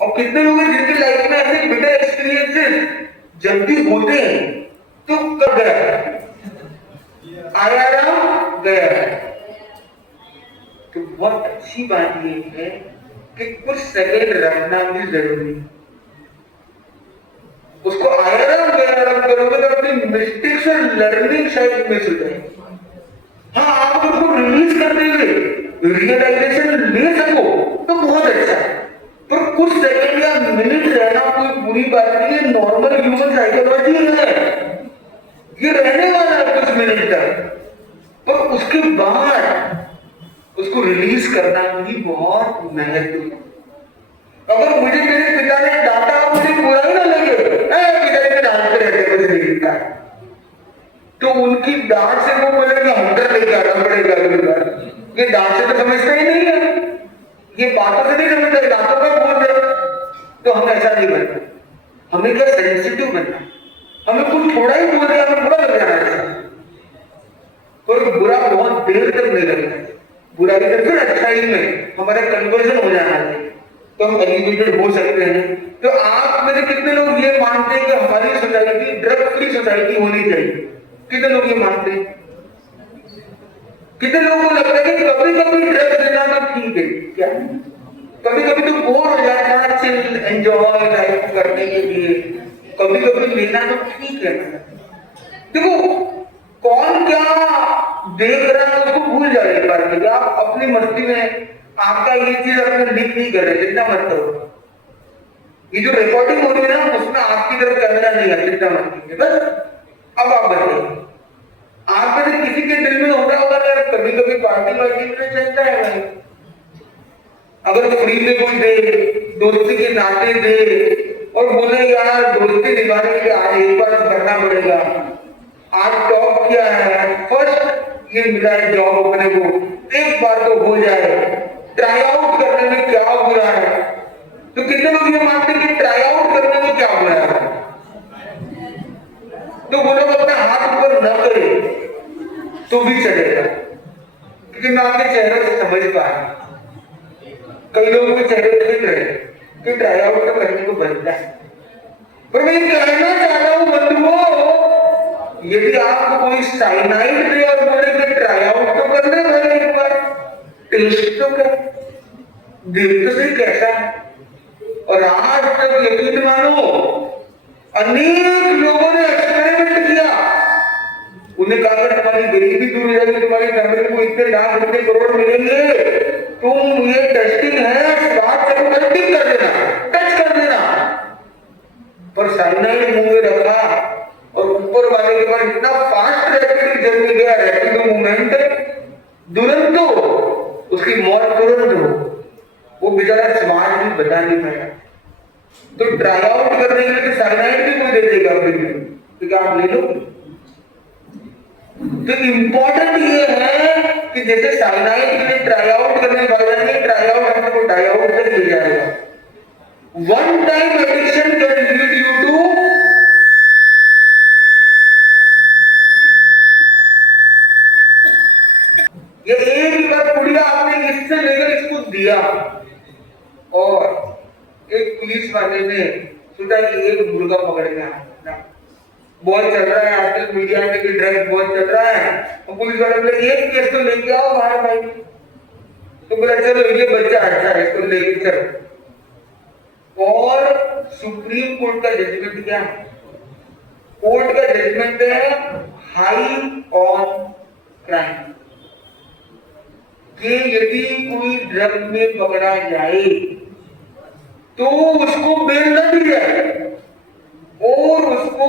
और कितने लोग हैं जिनकी लाइफ में ऐसे बिटर एक्सपीरियंसेस जब भी होते हैं तो कब गया, आया राम गया। तो बहुत अच्छी बात ये है कि कुछ सेकंड रखना भी जरूरी है। उसको आया राम गया राम करोगे तो अपनी मिस्टेक्स और लर्निंग शायद मिस हो जाएगी। हाँ, आप उसको रिलीज करते हुए रियलाइजेशन ले सको तो बहुत अच्छा है। पर कुछ सेकंड या मिनट रहना कोई बुरी बात नहीं है, नॉर्मल ह्यूमन साइकोलॉजी है। ये रहने वाला है कुछ मिनट तक, पर उसके बाद उसको रिलीज करना भी बहुत महत्वपूर्ण है। अगर मुझे मेरे पिता ने डांटा, मुझे बुरा ही ना लगे, पिताजी ने डांटते रहते कुछ नहीं लिखा, तो उनकी डांट से वो बोलेंगे हमदर्द लेके आना पड़ेगा। ये डांट से तो समझता ही नहीं है, ये बातों से नहीं समझता, डांटों का बोल रहे। तो हम ऐसा नहीं बनना। हमें क्या सेंसिटिव बनना। हमें कुछ थोड़ा ही बोल दिया हमें बुरा लग जाना है, और बुरा बहुत देर तक नहीं लगना है। बुरा भी फिर अच्छाई में हमारा कन्वर्जन हो जाना चाहिए, तो हम एलिवेटेड हो सकते हैं। तो आप में से कितने लोग ये मानते हैं कि हमारी सोसाइटी ड्रग फ्री सोसाइटी होनी चाहिए? कितने लोग ये मानते हैं? कितने लोगों को लगता है कि कभी कभी ड्रग्स लेना तो ठीक है? क्या कभी कभी तो बोर हो जाता है चिल एंजॉय लाइफ करने के लिए, कभी कभी लेना तो ठीक है। देखो कौन क्या देख रहा है उसको भूल जाए एक बार के। आप अपनी मस्ती में आपका ये चीज अपने लिख नहीं कर रहे, चिंता मत करो। ये जो रिकॉर्डिंग हो रही है ना उसमें आपकी तरफ कैमरा नहीं है, चिंता मत कीजिए। बस अब आप बताइए, आप में से किसी के दिल में होता होगा यार कभी कभी पार्टी वार्टी में चलता है भाई, अगर फ्री में कोई दे, दोस्ती के नाते दे और बोले यार दोस्ती निभाने के लिए आज एक बार करना पड़ेगा। आज टॉप किया है, फर्स्ट ये मिला है जॉब अपने को, एक बार तो हो जाए। ट्राई आउट करने में क्या बुरा है? तो कितने लोग ये मानते हैं कि ट्राई आउट करने में क्या बुरा है? तो वो लोग अपना हाथ ऊपर न करे तो भी चलेगा, क्योंकि मैं आपके चेहरे से समझ पा रहा हूं। कई लोगों के चेहरे देख रहे कि ट्राई आउट तो करने को बनता है। पर मैं ये कहना चाह रहा हूं बंधुओं, यदि आपको कोई साइनाइड दे और बोले कि ट्राई आउट तो कर ले भाई एक बार, टेस्ट तो कर, देख तो सही कैसा है। और आज तक यकीन मानो अनेक लोगों ने एक्सपेरिमेंट किया। उन्हें कहा कि तुम्हारी गरीबी दूर हो जाएगी, तुम्हारी फैमिली को इतने लाख रुपए करोड़ मिलेंगे, तुम ये टेस्टिंग है बात से कल्टिंग कर देना, टच कर देना। पर साइनाइड मुंह में रखा और ऊपर वाले के बाद इतना फास्ट रैपिड जम गया, रैपिड मूवमेंट, तुरंत तो उसकी मौत तुरंत हो। वो बेचारा समाज भी बता नहीं पाया। तो ट्राई आउट करने के लिए साइनाइड भी कोई दे देगा फ्री में, तो क्या आप ले लो? तो इम्पोर्टेंट ये है कि जैसे साइनाइड के लिए ट्राई आउट करने वाले ने ट्राई आउट करने को ट्राई आउट से ले जाएगा। One time addiction can lead you to ये एक बार पुड़िया आपने इससे लेकर इसको दिया और एक पुलिस वाले ने सोचा कि एक मुर्गा पकड़ गया, बहुत चल रहा है आजकल मीडिया में कि ड्रग्स बहुत चल रहा है, और पुलिस वाले बोले एक केस तो लेके आओ बाहर भाई, तो बोला चलो ये बच्चा अच्छा है इसको लेके चलो। और सुप्रीम कोर्ट का जजमेंट क्या है? कोर्ट का जजमेंट है हाई ऑन क्राइम कि यदि कोई ड्रग में पकड़ा जाए तो उसको बेल न दी जाए और उसको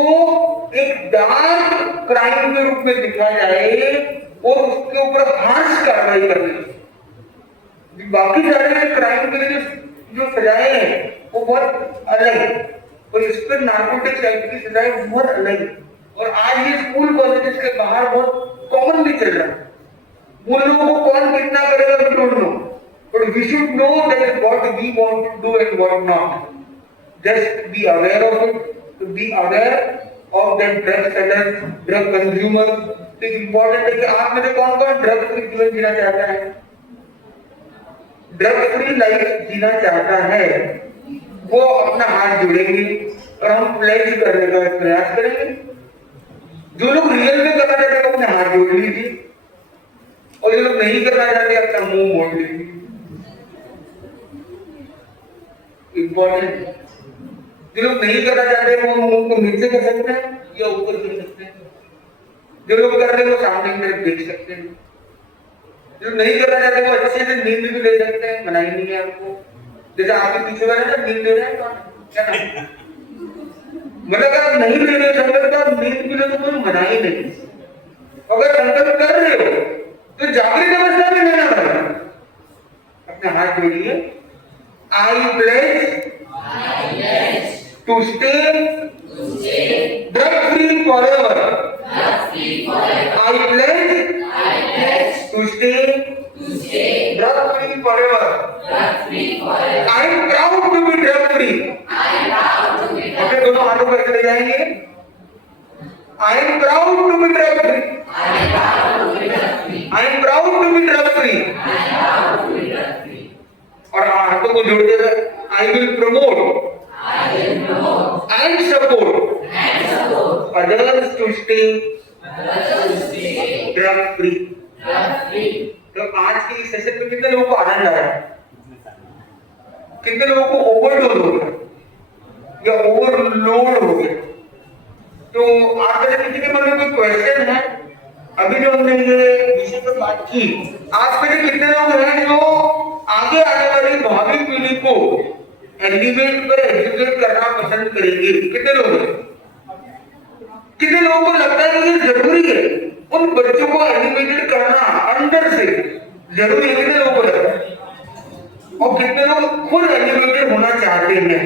एक डार्क क्राइम के रूप में दिखाया जाए और उसके ऊपर हार्श कार्रवाई करनी। बाकी सारे क्राइम के लिए जो सजाएं हैं वो बहुत अलग है और इस पर नार्कोटिक्स एक्ट की सजाएं बहुत अलग है। और आज ये स्कूल कॉलेजेस के बाहर बहुत कॉमनली चल रहा है। उन लोगों को कौन कितना करेगा we don't know, but we should know that what we want to do and what not. Just be aware of it, to be aware of that drug sellers, drug consumers। तो इम्पोर्टेंट है कि आप में से कौन कौन drug free जीवन जीना चाहता है, ड्रग फ्री लाइफ जीना चाहता है, वो अपना हाथ जोड़ेंगे और हम प्लेज करने का प्रयास करेंगे। जो लोग रियल में करना चाहते हैं अपने हाथ जोड़ लीजिए और जो लोग नहीं करना चाहते अपना मुंह मोड़ लीजिए। इम्पोर्टेंट, जो लोग नहीं करना चाहते वो मुंह को नीचे कर सकते हैं या ऊपर कर सकते हैं, जो लोग कर रहे हैं वो सामने की तरफ देख सकते हैं, जो नहीं करना चाहते वो अच्छे से नींद भी ले सकते हैं, मनाही नहीं है आपको। जैसे आपके पीछे वाले ना नींद ले रहे हैं क्या ना, मतलब अगर आप नहीं ले रहे संकल्प तो आप नींद भी ले तो कोई मनाही नहीं। अगर संकल्प कर रहे हो तो जागृत अवस्था में लेना पड़ेगा। अपने हाथ जोड़िए, आई pledge to stay drug free forever। I pledge to stay drug free forever। I am proud to be drug free। अपने दोनों हाथों को ऐसे ले जाएंगे, I am proud to be drug free। I am proud to be drug free। और हाथों को जोड़ देगा, I will promote and support others to stay drug free। तो आज के इस सेशन में कितने लोगों को आनंद आ रहा है, कितने लोगों को ओवरडोज हो गया या ओवरलोड हो गया? तो आप में किसी के मन में कोई क्वेश्चन है? अभी जो हमने ये विषय पर बात की, आप में से कितने लोग हैं जो आगे आने वाली भावी पीढ़ी को एलिवेट पर एजुकेट करना पसंद करेंगे? कितने लोग हैं? कितने लोगों को लगता है कि ये जरूरी है उन बच्चों को एलिवेटेड करना अंदर से जरूरी है? कितने लोगों को लगता है? और कितने लोग खुद एलिवेटेड होना चाहते हैं?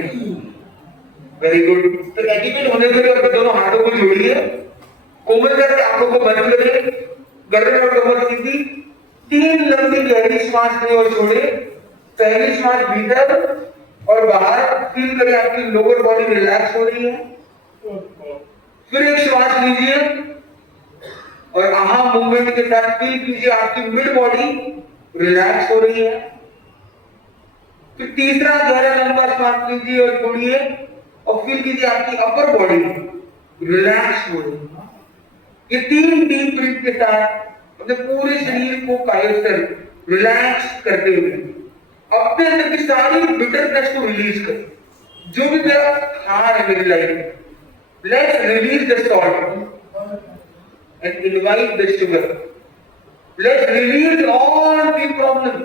Very good. तो एजुकेट होने के लिए अपने दोनों हाथों को जोड़िए, कोमल करके आंखों को बंद करें, गर्दन और कमर सीधी, 3 लंबी गहरी सांस लें और छोड़े। पहली सांस भीतर और बाहर, फील करें आपकी लोअर बॉडी रिलैक्स हो रही है। फिर एक श्वास लीजिए और आहा मूवमेंट के साथ फील कीजिए आपकी मिड बॉडी रिलैक्स हो रही है। फिर तीसरा गहरा लंबा श्वास लीजिए और छोड़िए और फील कीजिए आपकी अपर बॉडी रिलैक्स हो रही है। ये 3 डीप ब्रीथ के साथ अपने पूरे शरीर को कायोस्टर रिलैक्स करते हुए अपने अंदर की सारी बिटरनेस को रिलीज कर, जो भी मेरा हार है मेरी लाइफ में, let's release the salt and invite the sugar. Let's release all the problems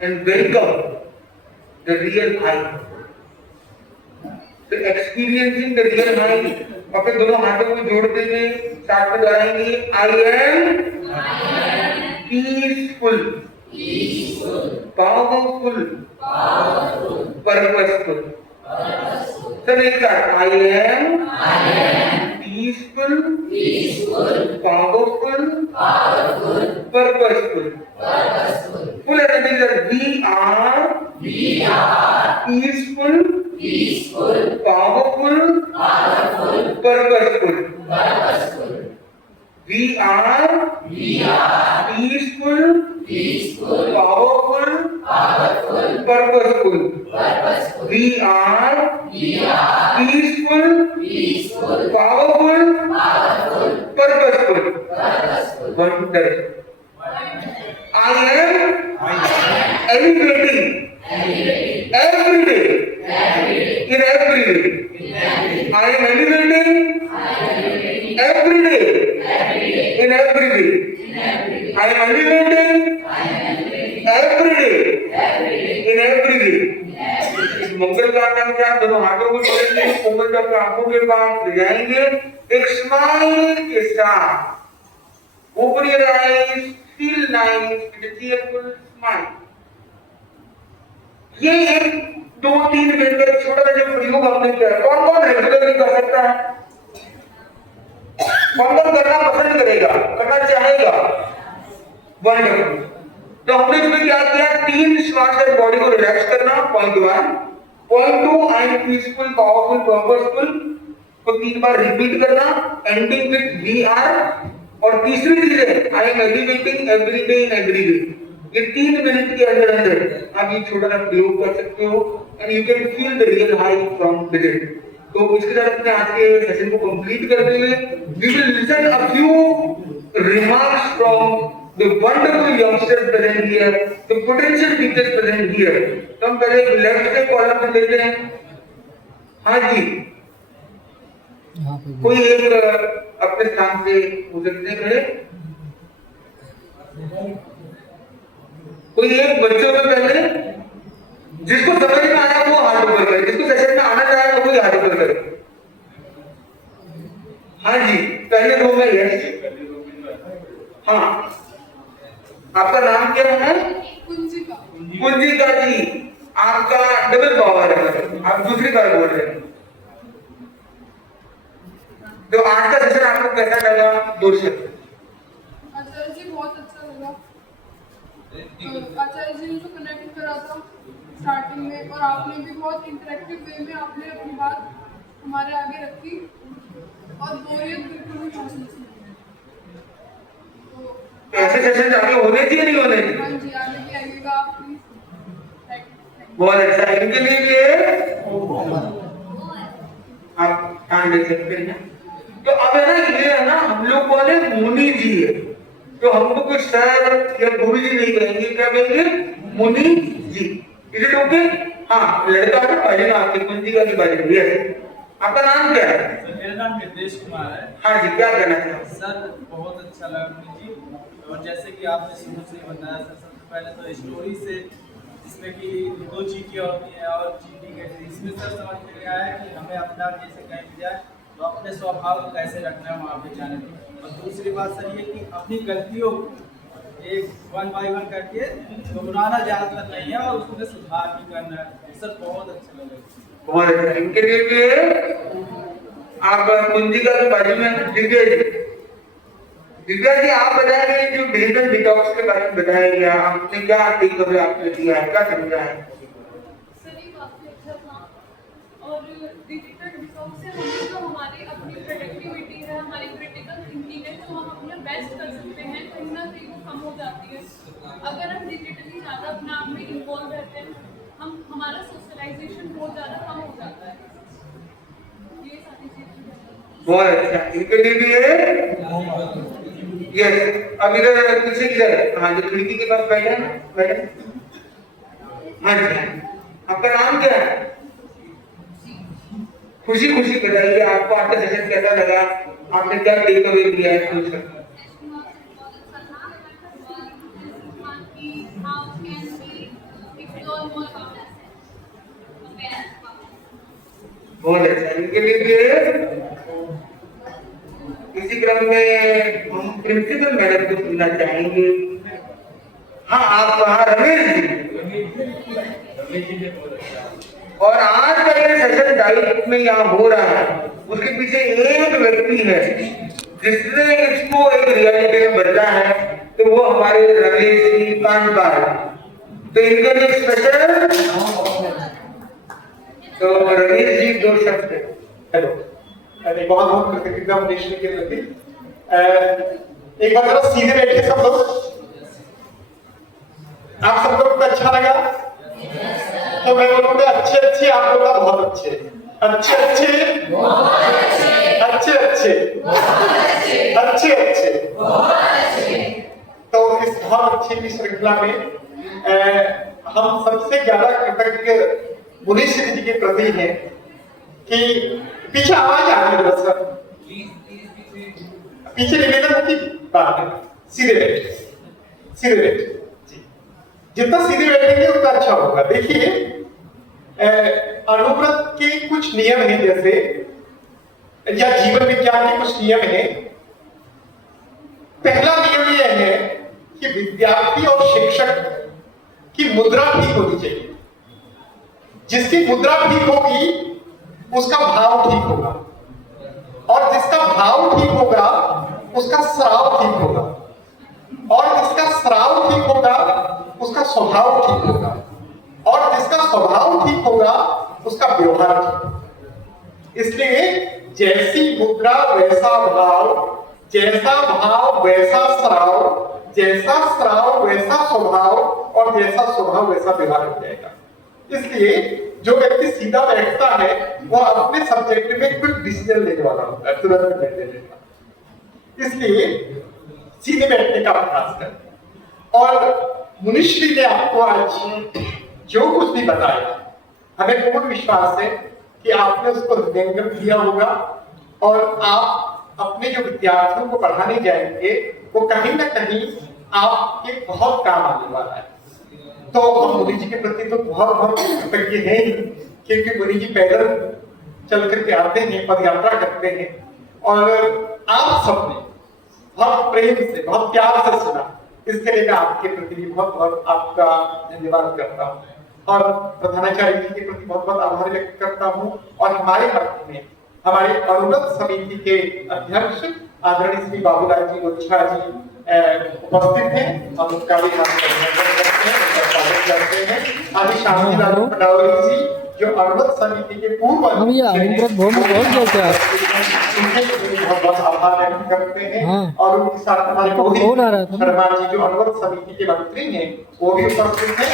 and welcome the real high. तो एक्सपीरियंसिंग द रियल हाई, अपने दोनों हाथों को जोड़ते हुए साथ में दोहराएंगे, I am peaceful. Powerful, purposeful. Sir एक बार, I am peaceful, powerful, purposeful. Full energy sir, we are peaceful, powerful, purposeful. We are peaceful, powerful, purposeful. We are peaceful, powerful, purposeful. Wonder. I am elevating every day. In every day. I am elevating every day. In every day. I am elevating every day. In every day. इस मंगल कामना के साथ दोनों हाथों को जोड़ेंगे, कोमल तक आंखों के पास ले जाएंगे, एक स्माइल के साथ। Open your eyes, feel nice with a cheerful smile. ये एक 2-3 मिनट का छोटा सा जो प्रयोग हमने किया, कौन कौन रेगुलरली कर सकता है? कौन कौन करना पसंद करेगा, करना चाहेगा? वंडरफुल। तो हमने इसमें क्या किया, 3 श्वास से बॉडी को रिलैक्स करना, point 1। Point 2, I am peaceful, powerful, purposeful को 3 बार रिपीट करना, एंडिंग विद वी आर। और तीसरी चीज है, I am elevating every day in every day. ये 3 मिनट के अंदर अंदर आप ये छोटा सा प्रयोग कर सकते हो, and you can feel the real high from with it. तो इसके साथ अपने आज के सेशन को कंप्लीट करते हुए we will listen a few remarks from the wonderful youngsters present here, the potential teachers present here. तो हम पहले लेफ्ट के कॉलम में लेते हैं। हाँ जी, कोई एक अपने स्थान से हो सकते हैं खड़े, कोई एक बच्चों में पहले जिसको समझ में आया वो हाथ ऊपर करे, जिसको सेशन में आना चाहे वो हाथ ऊपर करे। हाँ जी, पहले रो में यस। हाँ, आपका नाम क्या है? कुंजिका। कुंजिका जी, आपका डबल पावर है, आप दूसरी बार बोल रहे हैं। तो आज का सेशन आपको कैसा लगा? 2 शब्द। आचार्य जी बहुत अच्छा लगा। आचार्य जी ने जो कनेक्ट करा था स्टार्टिंग में, और आपने भी बहुत इंटरेक्टिव वे में आपने अपनी बात हमारे आगे रखी, और बोरियत बिल्कुल भी महसूस नहीं हुई। तो ऐसे सेशन आगे होने चाहिए नहीं होने चाहिए? हाँ जी, आगे भी आइएगा आप प्लीज। बहुत अच्छा, इनके लिए भी है, आप ध्यान दे सकते हैं। तो अब है ना, ये है ना, हम लोग कौन है? मुनि जी है। तो हमको कोई सर या गुरु जी नहीं कहेंगे, क्या कहेंगे? मुनि जी। Is it okay? हाँ, लड़का है, पहले ना आपके कुंजिका के बारे में। यस, आपका नाम क्या है? सर मेरा नाम निर्देश कुमार है। हाँ जी, क्या कहना चाहते? सर बहुत अच्छा लगा मुझे जी, और जैसे कि आपने शुरू से बताया सर, सबसे पहले तो स्टोरी से, जिसमें कि 2 चीटियाँ होती हैं और चीटी कैसे, इसमें सर समझ में गया है कि हमें अपना जैसे कहीं भी जाए तो अपने स्वभाव को कैसे रखना है वहाँ पे जाने में। और दूसरी बात सर ये कि अपनी गलतियों को एक 1 बाय 1 करके दोहराना ज़्यादातर नहीं है, और उसमें सुधार भी करना है। सर बहुत अच्छा लगा। बहुत अच्छा, इनके लिए भी है। आप कुंजिका के बारे में दिव्या जी, दिव्या जी आप बताएंगे जो डिजिटल डिटॉक्स के बारे में बताया गया, आपने क्या टेक अवे आपने दिया है, क्या समझा है? सर ये काफी अच्छा था, और डिजिटल डिटॉक्स से हमें जो हमारी अपनी प्रोडक्टिविटी है, हमारी क्रिटिकल थिंकिंग है, जो हम अपना बेस्ट कर सकते हैं, कहीं ना कहीं वो कम हो जाती है। अगर हम डिजिटली ज़्यादा अपने आप में इन्वॉल्व रहते हैं, हमारा सोशलाइजेशन बहुत ज़्यादा कम हो जाता है। ये सारी चीज़ें बहुत अच्छा, इनके लिए भी है। यस, अब इधर पीछे किधर? हाँ, जो खिड़की के पास बैठे हैं, बैठे। हाँ जी, आपका नाम क्या है? खुशी खुशी बताइए, आपको आपका सेशन कैसा लगा, आपने क्या टेक अवे किया है कुछ? बहुत अच्छा, इनके लिए भी है। इसी क्रम में हम प्रिंसिपल मैडम को सुनना चाहेंगे। हाँ आप कहा रमेश जी। और आज का ये सेशन डाइट में यहाँ हो रहा है, उसके पीछे एक व्यक्ति है जिसने इसको एक रियलिटी में बदला है, तो वो हमारे रमेश जी कांडा है। तो इनके लिए स्पेशल तो रमेश जी 2 शब्द। हेलो, बहुत बहुत कृतज्ञता मनीष जी के प्रति। एक बार जरा सीधे बैठे सब लोग। आप सब लोग को अच्छा लगा? तो मैं बोलूंगा अच्छे अच्छे, आप लोग का बहुत अच्छे, अच्छे अच्छे, अच्छे अच्छे, अच्छे अच्छे। तो इस बहुत अच्छी की श्रृंखला में हम सबसे ज्यादा कृतज्ञ मुनीष जी के प्रति है कि पीछे आवाज आ रही है सर, पीछे निवेदन होती बात है, सीधे बैठे, सीधे बैठे जी। जितना सीधे बैठेंगे उतना अच्छा होगा। देखिए अनुव्रत के कुछ नियम हैं, जैसे या जीवन विज्ञान के कुछ नियम हैं। पहला नियम यह है कि विद्यार्थी और शिक्षक की मुद्रा ठीक होनी चाहिए। जिसकी मुद्रा ठीक होगी उसका भाव ठीक होगा, और जिसका भाव ठीक होगा उसका श्राव ठीक होगा, और जिसका श्राव ठीक होगा उसका स्वभाव ठीक होगा, और जिसका स्वभाव ठीक होगा उसका व्यवहार ठीक होगा। इसलिए जैसी मुद्रा वैसा भाव, जैसा भाव वैसा श्राव, जैसा श्राव वैसा स्वभाव, और जैसा स्वभाव वैसा व्यवहार हो जाएगा। इसलिए जो व्यक्ति सीधा बैठता है वो अपने सब्जेक्ट में क्विक डिसीजन लेने वाला होता है, तुरंत बैठ लेगा। इसलिए सीधे बैठने का अभ्यास करें। और मुनीष जी ने आपको आज जो कुछ भी बताया, हमें पूर्ण विश्वास है कि आपने उसको हृदयंगम किया होगा, और आप अपने जो विद्यार्थियों को पढ़ाने जाएंगे वो कहीं ना कहीं आपके बहुत काम आने वाला है। तो हम मुनि जी के प्रति तो बहुत बहुत कृतज्ञ हैं, क्योंकि मुनि जी पैदल चल करके आते हैं, पद यात्रा करते हैं, और आप सबने बहुत प्रेम से, बहुत प्यार से सुना। इसके लिए मैं आपके प्रति भी बहुत बहुत आपका धन्यवाद करता हूँ, और प्रधानाचार्य जी के प्रति बहुत बहुत आभार व्यक्त करता हूँ। और हमारे मध्य में हमारे अनुव्रत समिति के अध्यक्ष आदरणीय श्री बाबूलाल जी गोच्छा जी उपस्थित हैं। हम उनका भी स्वागत करते हैं। आदि शांतिलाल पटौरी जी जो अनुव्रत समिति के पूर्व बहुत आभार व्यक्त करते हैं। और उनके साथ हमारे शर्मा जी जो अनुव्रत समिति के मंत्री हैं वो भी उपस्थित हैं।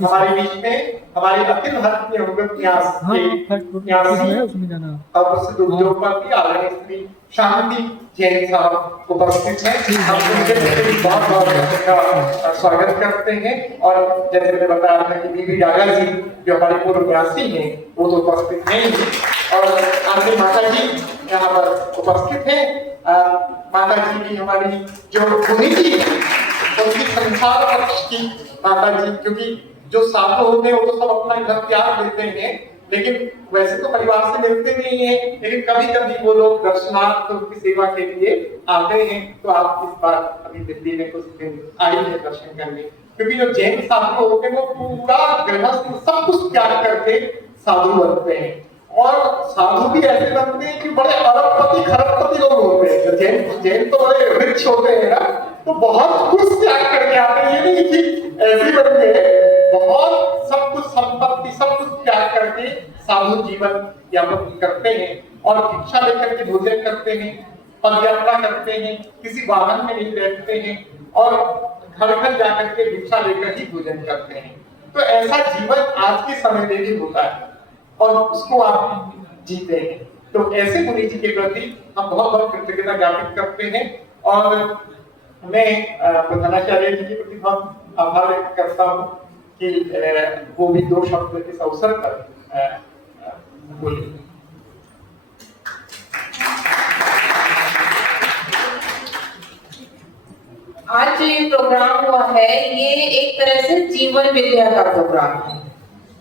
हमारे बीच में हमारे अखिल भारतीय अनुव्रत न्यास और प्रसिद्ध उद्योगपति आदरणीय श्री शांति जैन साहब उपस्थित हैं। हम उनके बहुत बहुत स्वागत करते हैं। और जैसे मैंने बताया था कि बीबी यागा जी जो हमारे पूर्व न्यासी हैं वो तो उपस्थित हैं ही, और आदरणीय माता जी यहाँ पर उपस्थित हैं। माता जी भी हमारी जो मुनि जी उनकी संसार पक्ष की माता जी, क्योंकि जो साधु होते हैं वो तो सब अपना घर त्याग देते हैं, लेकिन वैसे तो परिवार से मिलते नहीं है, लेकिन कभी कभी वो लोग दर्शनार्थ उनकी सेवा के लिए आते हैं। तो आप इस बार अभी दिल्ली में कुछ दिन आई है दर्शन करने, क्योंकि जो जैन साधु होते हैं वो पूरा गृहस्थ सब कुछ त्याग करके साधु बनते हैं। और साधु भी ऐसे बनते हैं कि बड़े अरबपति खरबपति लोग होते हैं। जैन तो बड़े रिच होते हैं ना, तो बहुत कुछ त्याग करके आते हैं। ये नहीं कि ऐसे बन गए, बहुत सब कुछ संपत्ति सब कुछ त्याग करके साधु जीवन यापन करते हैं, और भिक्षा लेकर के भोजन करते हैं, पद यात्रा करते हैं, किसी वाहन में नहीं बैठते हैं, और घर घर जाकर के भिक्षा लेकर ही भोजन करते हैं। तो ऐसा जीवन आज के समय में भी होता है, और उसको आप जीते हैं। तो ऐसे मुनि जी के प्रति हम बहुत बहुत कृतज्ञता ज्ञापित करते हैं। और मैं प्रधानाचार्य जी के प्रति बहुत आभार व्यक्त करता हूँ कि वो भी 2 शब्द इस अवसर पर बोले। आज जो ये प्रोग्राम हुआ है ये एक तरह से जीवन विद्या का प्रोग्राम है।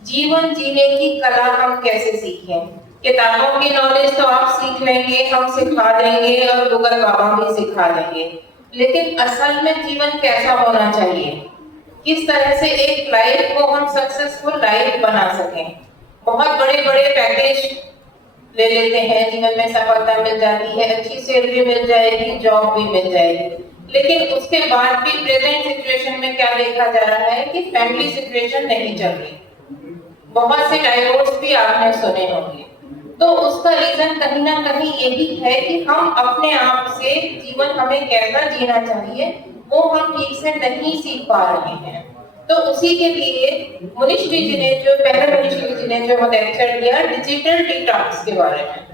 जीवन जीने की कला हम कैसे सीखें। किताबों की नॉलेज तो आप सीख लेंगे, हम सिखा देंगे, और गूगल बाबा भी सिखा देंगे, लेकिन असल में जीवन कैसा होना चाहिए, किस तरह से एक लाइफ को हम सक्सेसफुल लाइफ बना सकें। बहुत बड़े बड़े पैकेज ले लेते हैं, जीवन में सफलता मिल जाती है, अच्छी सैलरी मिल जाएगी, जॉब भी मिल जाएगी, लेकिन उसके बाद भी प्रेजेंट सिचुएशन में क्या देखा जा रहा है कि फैमिली सिचुएशन नहीं चल रही। बहुत से डाइवोर्स भी आपने सुने होंगे। तो उसका रीजन कहीं ना कहीं यही है कि हम अपने आप से जीवन हमें कैसा जीना चाहिए वो हम ठीक से नहीं सीख पा रहे हैं। तो उसी के लिए मुनिश्री जी ने जो लेक्चर दिया डिजिटल डिटॉक्स के बारे में।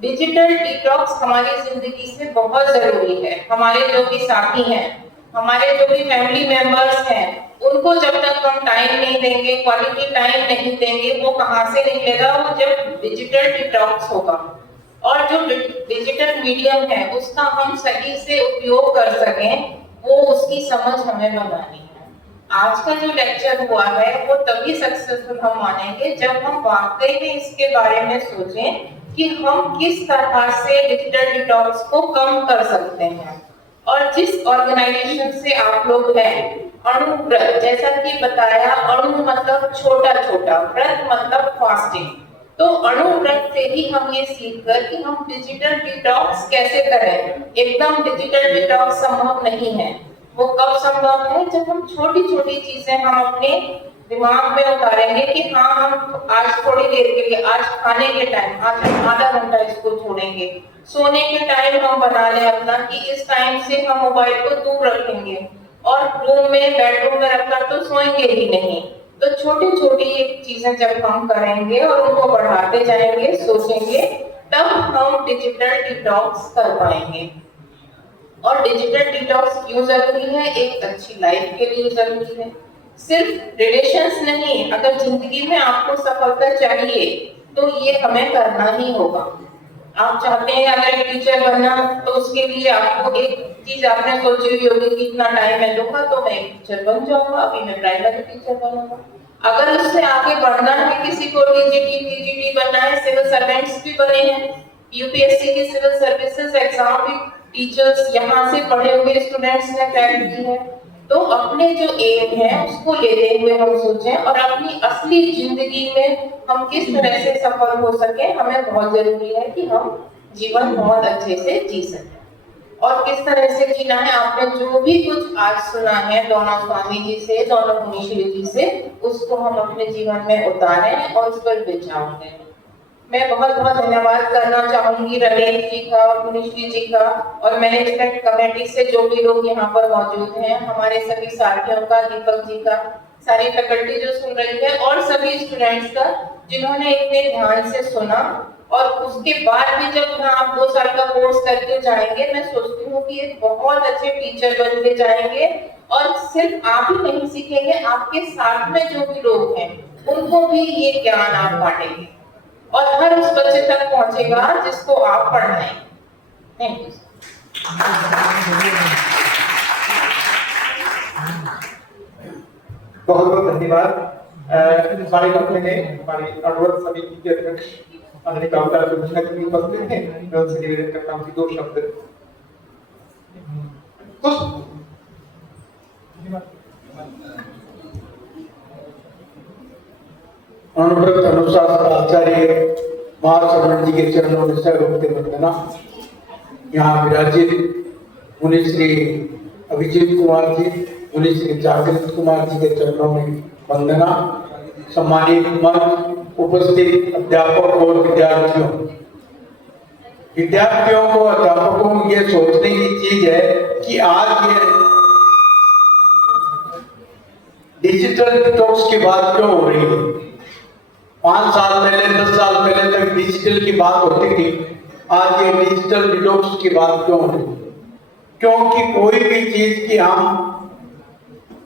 डिजिटल डिटॉक्स हमारी जिंदगी से बहुत जरूरी है। हमारे जो भी साथी हैं, हमारे जो भी फैमिली मेंबर्स हैं, उनको जब तक हम टाइम नहीं देंगे, क्वालिटी टाइम नहीं देंगे, वो कहाँ से निकलेगा? वो जब डिजिटल डिटॉक्स होगा। और जो डिजिटल मीडियम है उसका हम सही से उपयोग कर सकें, वो उसकी समझ हमें बनानी है। आज का जो लेक्चर हुआ है वो तभी सक्सेसफुल हम मानेंगे जब हम वाकई में इसके बारे में सोचें कि हम किस तरह से डिजिटल डिटॉक्स को कम कर सकते हैं। और जिस ऑर्गेनाइजेशन से आप लोग हैं, अणु व्रत, जैसा कि बताया, अणु मतलब छोटा छोटा, व्रत मतलब फास्टिंग। तो अणु व्रत से ही हम ये सीख कर कि हम डिजिटल डिटॉक्स कैसे करें। एकदम डिजिटल डिटॉक्स संभव नहीं है। वो कब संभव है? जब हम छोटी छोटी चीजें हम अपने दिमाग में उतारेंगे कि हाँ, हम आज थोड़ी देर के लिए, आज खाने के टाइम, आज हम आधा घंटा इसको छोड़ेंगे। सोने के टाइम हम बना लें अपना कि इस टाइम से हम मोबाइल को दूर रखेंगे, और रूम में, बेडरूम में रखकर तो सोएंगे ही नहीं। तो छोटी छोटी चीजें जब हम करेंगे और उनको बढ़ाते जाएंगे, सोचेंगे, तब हम डिजिटल डिटॉक्स कर पाएंगे। और डिजिटल डिटॉक्स क्यों जरूरी है? एक अच्छी लाइफ के लिए जरूरी है। सिर्फ रिलेशंस नहीं, अगर जिंदगी में आपको सफलता चाहिए तो ये हमें करना ही होगा। आप चाहते हैं अगर एक टीचर बनना, तो उसके लिए आपको एक चीज आपने सोची हुई होगी कि इतना टाइम मैं दूंगा तो मैं एक टीचर बन जाऊंगा, अभी मैं प्राइमरी टीचर बनूंगा। अगर उससे आगे बढ़ना है, किसी को टीजीटी पीजीटी बनना है, सिविल सर्वेंट्स भी बने हैं, यूपीएससी की सिविल सर्विसेज एग्जाम भी टीचर्स यहाँ से पढ़े हुए स्टूडेंट्स ने क्रैक की है। तो अपने जो एम है उसको लेते हुए हम सोचें और अपनी असली जिंदगी में हम किस तरह से सफल हो सके, हमें बहुत जरूरी है कि हम जीवन बहुत अच्छे से जी सकें। और किस तरह से जीना है, आपने जो भी कुछ आज सुना है दोनों स्वामी जी से, दोनों मुनिश्री जी से, उसको हम अपने जीवन में उतारें और उस पर विचार करें। मैं बहुत बहुत धन्यवाद करना चाहूंगी रमेश जी का और मुनिश्री जी का, और मैनेजमेंट कमेटी से जो भी लोग यहाँ पर मौजूद हैं, हमारे सभी साथियों का, दीपक जी का, सारी फैकल्टी जो सुन रही है, और सभी स्टूडेंट्स का जिन्होंने इतने ध्यान से सुना। और उसके बाद भी जब यहाँ आप 2 साल का कोर्स करके जाएंगे, मैं सोचती हूँ कि एक बहुत अच्छे टीचर बन के जाएंगे। और सिर्फ आप ही नहीं सीखेंगे, आपके साथ में जो भी लोग हैं उनको भी ये ज्ञान आप बांटेंगे, और हर उस बच्चे तक पहुंचेगा जिसको आप पढ़ाएं। Thank you. बहुत बहुत धन्यवाद। हमारे कमरे में हमारे अडवल समिति के अध्यक्ष आदरणीय कामदार कृष्णा जी भी उपस्थित हैं। मैं उनसे निवेदन करता हूँ कि 2 शब्द अनुव्रत अनुशासन आचार्य महाशरण जी के चरणों में सर्वोत्तम वंदना। यहाँ विराजित मुनिश्री अभिजीत कुमार जी, मुनिश्री जागृत कुमार जी के चरणों में वंदना। सम्मानित मंच, उपस्थित अध्यापक और विद्यार्थियों को, अध्यापकों को ये सोचने की चीज है कि आज ये डिजिटल डिटॉक्स की बात क्यों हो रही है। 5 साल पहले, 10 साल पहले तक डिजिटल की बात होती थी, आज ये डिजिटल डिटॉक्स की बात क्यों हो रही है? क्योंकि कोई भी चीज की हम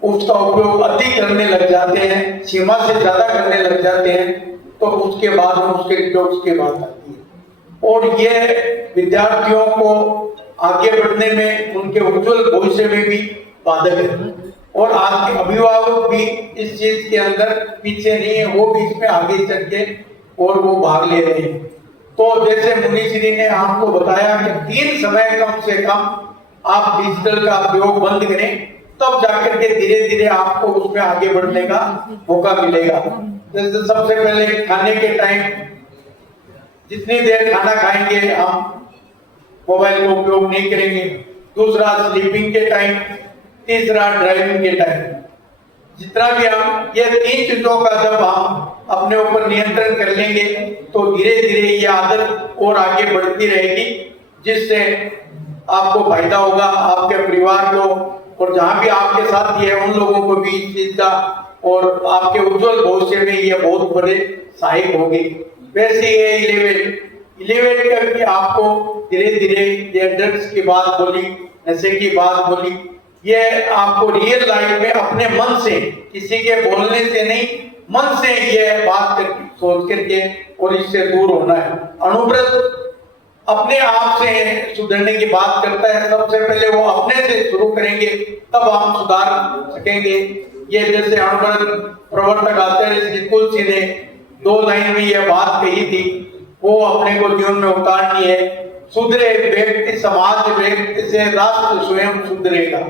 उसका उपयोग अति करने लग जाते हैं, सीमा से ज्यादा करने लग जाते हैं, तो उसके बाद में उसके डिटॉक्स की बात आती है। और ये विद्यार्थियों को आगे बढ़ने में, उनके उज्जवल भविष्य में भी बाधक है। और आज के अभिभावक भी इस चीज के अंदर पीछे नहीं है, वो भी इसमें आगे चल के और वो भाग ले रहे हैं। तो जैसे मुनिश्री ने आपको बताया कि 3 समय कम से कम आप डिजिटल का उपयोग बंद करें, तब जाकर के धीरे धीरे आपको उसमें आगे बढ़ने का मौका मिलेगा। जैसे सबसे पहले खाने के टाइम जितनी देर खाना खाएंगे हम मोबाइल का उपयोग नहीं करेंगे। दूसरा स्लीपिंग के टाइम, तीसरा ड्राइविंग के टाइम। जितना भी हम ये 3 चीजों का जब हम अपने ऊपर नियंत्रण कर लेंगे तो धीरे धीरे ये आदत और आगे बढ़ती रहेगी, जिससे आपको फायदा होगा, आपके परिवार को, और जहां भी आपके साथ ये उन लोगों को भी इस चीज का और आपके उज्जवल भविष्य में ये बहुत बड़े सहायक होगी। वैसे ये 11 का भी आपको धीरे धीरे ये ड्रग्स की बात बोली, नशे की बात बोली, ये आपको रियल लाइफ में अपने मन से, किसी के बोलने से नहीं, मन से ये बात करके सोच करके और इससे दूर होना है। अणुव्रत अपने आप से सुधरने की बात करता है। सबसे पहले वो अपने से शुरू करेंगे, तब हम सुधार सकेंगे। ये जैसे अणुव्रत प्रवर्तक आचार्य तुलसी ने 2 लाइन में ये बात कही थी, वो अपने को जीवन में उतारनी है। सुधरे व्यक्ति समाज, व्यक्ति से राष्ट्र स्वयं सुधरेगा।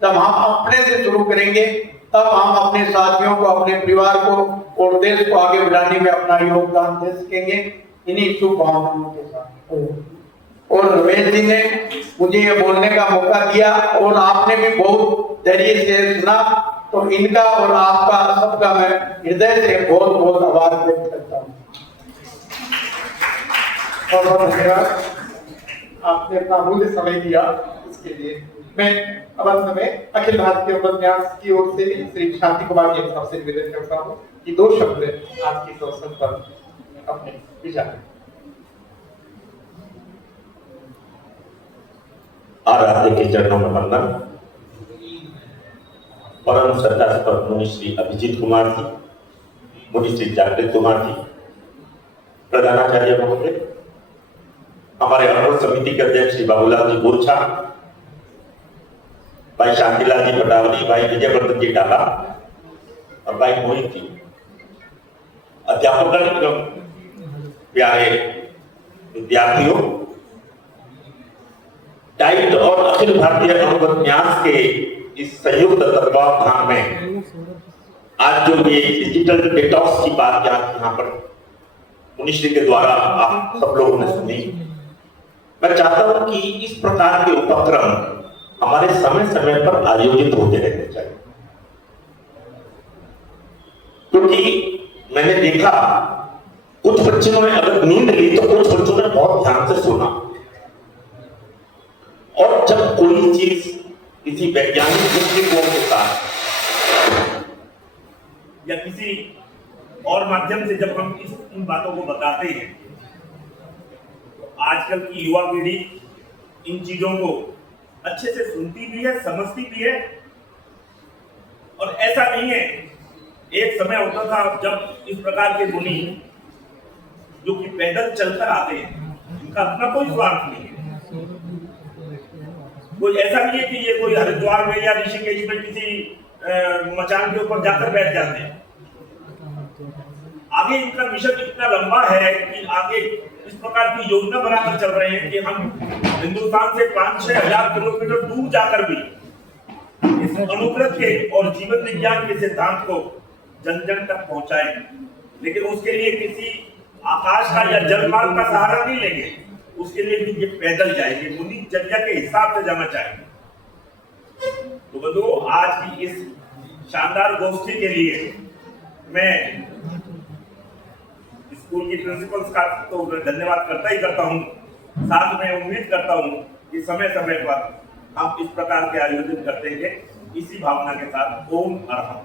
जब हम अपने से शुरू करेंगे तब हम अपने साथियों को, अपने परिवार को और देश को आगे बढ़ाने में अपना योगदान दे सकेंगे। इन्हीं शुभकामनाओं के साथ और रमेश जी ने मुझे ये बोलने का मौका दिया और आपने भी बहुत धैर्य से सुना, तो इनका और आपका सबका मैं हृदय से बहुत बहुत आभार व्यक्त करता हूँ। बहुत बहुत धन्यवाद, आपने अपना अमूल्य समय दिया, इसके लिए मैं अब अंत में अखिल भारतीय उपन्यास की ओर से श्री शांति कुमार जी साहब से निवेदन करता हूँ कि 2 शब्द आज के अवसर पर अपने विचार। आराध्य के चरणों में वंदन। परम श्रद्धास्पद मुनि श्री अभिजीत कुमार जी, मुनि श्री जागृत कुमार जी, प्रधानाचार्य महोदय, हमारे अनुभव समिति के अध्यक्ष श्री बाबूलाल जी गोरछा, भाई शांतिलाल जी पटावली, भाई विजयवर्धन जी डाला और भाई मोहित जी, अध्यापक एवं प्यारे विद्यार्थियों, डाइट और अखिल भारतीय अनुपन्यास के इस संयुक्त तत्वावधान में आज जो ये डिजिटल डिटॉक्स की बात यहाँ पर मुनिश्री के द्वारा आप सब लोगों ने सुनी, मैं चाहता हूं कि इस प्रकार के उपक्रम हमारे समय समय पर आयोजित होते रहने चाहिए, क्योंकि मैंने देखा कुछ बच्चों ने अगर नींद ली तो कुछ बच्चों ने बहुत ध्यान से सुना, और जब कोई चीज किसी वैज्ञानिक दृष्टिकोण के साथ या किसी और माध्यम से जब हम इन बातों को बताते हैं, तो आजकल की युवा पीढ़ी इन चीजों को अच्छे से सुनती भी है, समझती भी है। और ऐसा नहीं है, एक समय होता था जब इस प्रकार के मुनि जो कि पैदल चलकर आते हैं, इनका अपना कोई स्वार्थ नहीं है। कोई ऐसा नहीं है कि ये कोई हरिद्वार में या ऋषिकेश में किसी मचान के ऊपर जाकर बैठ जाते हैं। आगे इनका मिशन इतना लंबा है कि आगे इस प्रकार की योजना बनाकर चल रहे हैं कि हम हिंदुस्तान से 5-6 हजार किलोमीटर दूर जाकर भी इस अनुव्रत के और जीवन विज्ञान के सिद्धांत को जन जन तक पहुंचाएं। लेकिन उसके लिए किसी आकाश का या जल मार्ग का सहारा नहीं लेंगे, उसके लिए भी ये पैदल जाएंगे, मुनि चर्या के हिसाब से जाना चाहेंगे। तो बंधुओं, आज की इस शानदार गोष्ठी के लिए मैं स्कूल की प्रिंसिपल्स का तो धन्यवाद करता ही करता हूँ, साथ में उम्मीद करता हूँ कि समय समय पर हम इस प्रकार के आयोजन करते हैं। इसी भावना के साथ ओम अरहम।